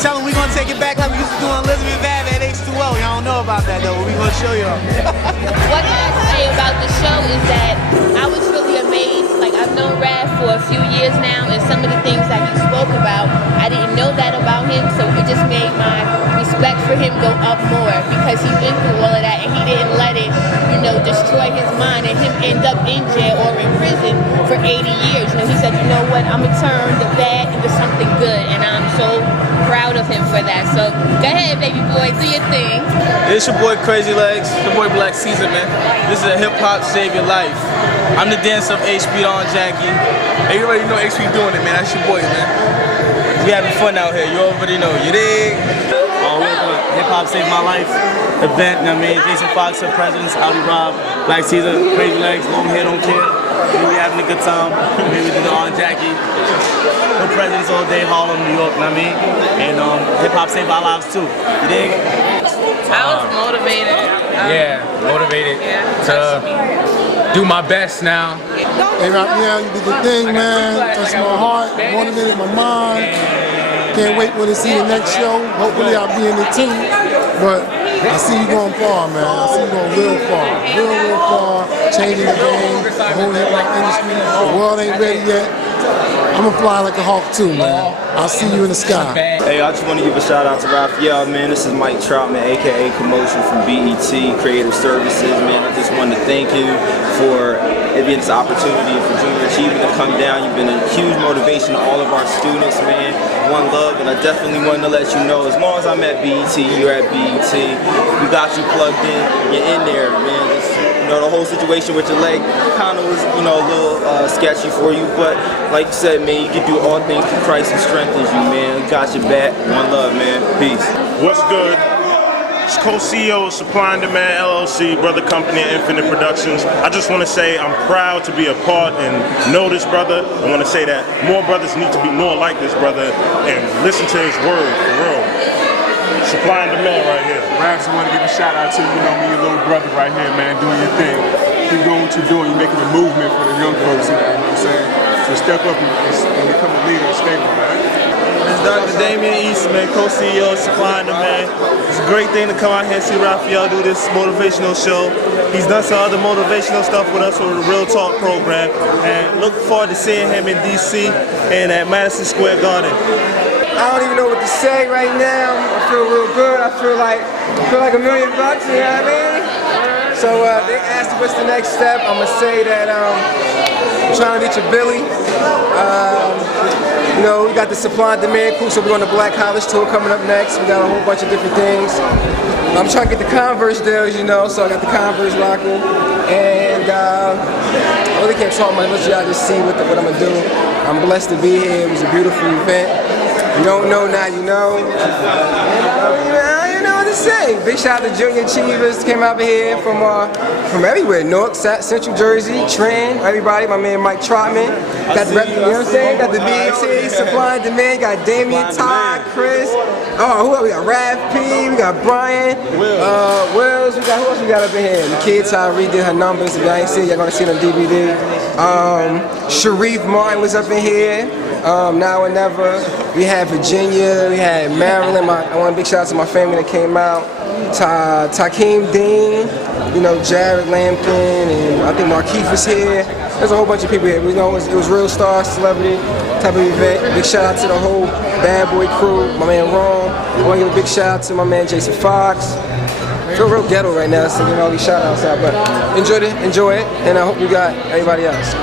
Tell them we gonna take it back like we used to do on Elizabeth Ave at H2O. Y'all don't know about that though, but we gonna show y'all. What can I say about the show is that I was really amazed. Like, I've known Raf for a few years now, and some of the things that he spoke about, I didn't know that about him, so it just made my respect for him go up more because he's been through all of that and he didn't let it, you know, destroy enjoy his mind and him end up in jail or in prison for 80 years. You know, he said, you know what, I'm gonna turn the bad into something good, and I'm so proud of him for that. So go ahead, baby boy, do your thing. It's your boy Crazy Legs, your boy Black Caesar, man. This is a hip hop save your life. I'm the dancer of H-Beat on Jackie. Hey, you already know H-Beat doing it, man. That's your boy, man. We having fun out here. You already know. You dig? Hip Hop Saved My Life event. I mean, Jason Fox, the presidents, Audi Rob, Black Caesar, Crazy Legs, Long Hair Don't Care. We having a good time. We did the on Jackie. The presidents all day, Harlem, New York. You know what I mean? And hip hop saved our lives too. You dig? I was motivated. Motivated to do my best now. Hey, Rahfeal, you did the thing, man. Touched my heart, motivated my mind. Can't wait for to see the next show. Hopefully I'll be in the team. But I see you going far, man. I see you going real far. Real far. Changing the game, the whole hip hop industry. The world ain't ready yet. I'm gonna fly like a hawk too, man. I'll see you in the sky. Hey, I just want to give a shout out to Rahfeal, man. This is Mike Troutman, aka Commotion from BET Creative Services, man. I just wanted to thank you for giving this opportunity for Junior Achievement to come down. You've been a huge motivation to all of our students, man. One love, and I definitely wanted to let you know, as long as I'm at BET, you're at BET. We got you plugged in. You're in there, man. You know, the whole situation with your leg kind of was, you know, a little sketchy for you, but like you said, man, you can do all things through Christ and strengthens you, man. Got your back. One love, man. Peace. What's good? It's co-CEO of Supply and Demand LLC, brother company of Infinite Productions. I just want to say I'm proud to be a part and know this brother. I want to say that more brothers need to be more like this brother and listen to his word, for real. Supply and Demand right here. Raps, I want to give a shout out to, you know, me, your little brother right here, man, doing your thing. Keep doing what you're doing. You're making a movement for the young folks, you know what I'm saying? So step up and become a leader and stable, man. It's Dr. Damian Eastman, co-CEO of Supply and Demand. It's a great thing to come out here and see Rahfeal do this motivational show. He's done some other motivational stuff with us for the Real Talk program, and look forward to seeing him in DC and at Madison Square Garden. I don't even know what to say right now. I feel real good. I feel like $1 million, you know what I mean? So they asked what's the next step. I'm gonna say that I'm trying to reach a Billy. You know, we got the Supply and Demand crew, so we're on the Black College tour coming up next. We got a whole bunch of different things. I'm trying to get the Converse deals, you know, so I got the Converse rocking. And I really can't talk much, let y'all just see what I'm gonna do. I'm blessed to be here. It was a beautiful event. You don't know, now you know. You know what to say. Big shout out to Junior Achievers, came out here from everywhere. Newark, Central Jersey, Trenton, everybody. My man Mike Troutman. Got the, you know what I'm saying? Got the BET, Supply and Demand. Got Damian, Todd, Chris. Oh, who else? We got Rahfeal, we got Brian, Wills. We got, who else we got up in here? The kids, I redid her numbers. If y'all ain't seen it, y'all gonna see it on DVD. Sharif Martin was up in here. Now or never. We had Virginia, we had Maryland. I want a big shout out to my family that came out. Takeem Dean, you know, Jared Lampkin, and I think Markeith was here. There's a whole bunch of people here. We know it was real star, celebrity type of event. Big shout out to the whole Bad Boy crew, my man Ron. I want to give a big shout out to my man Jason Fox. I feel real ghetto right now, so giving all these shout outs out, but enjoy it, and I hope you got everybody else.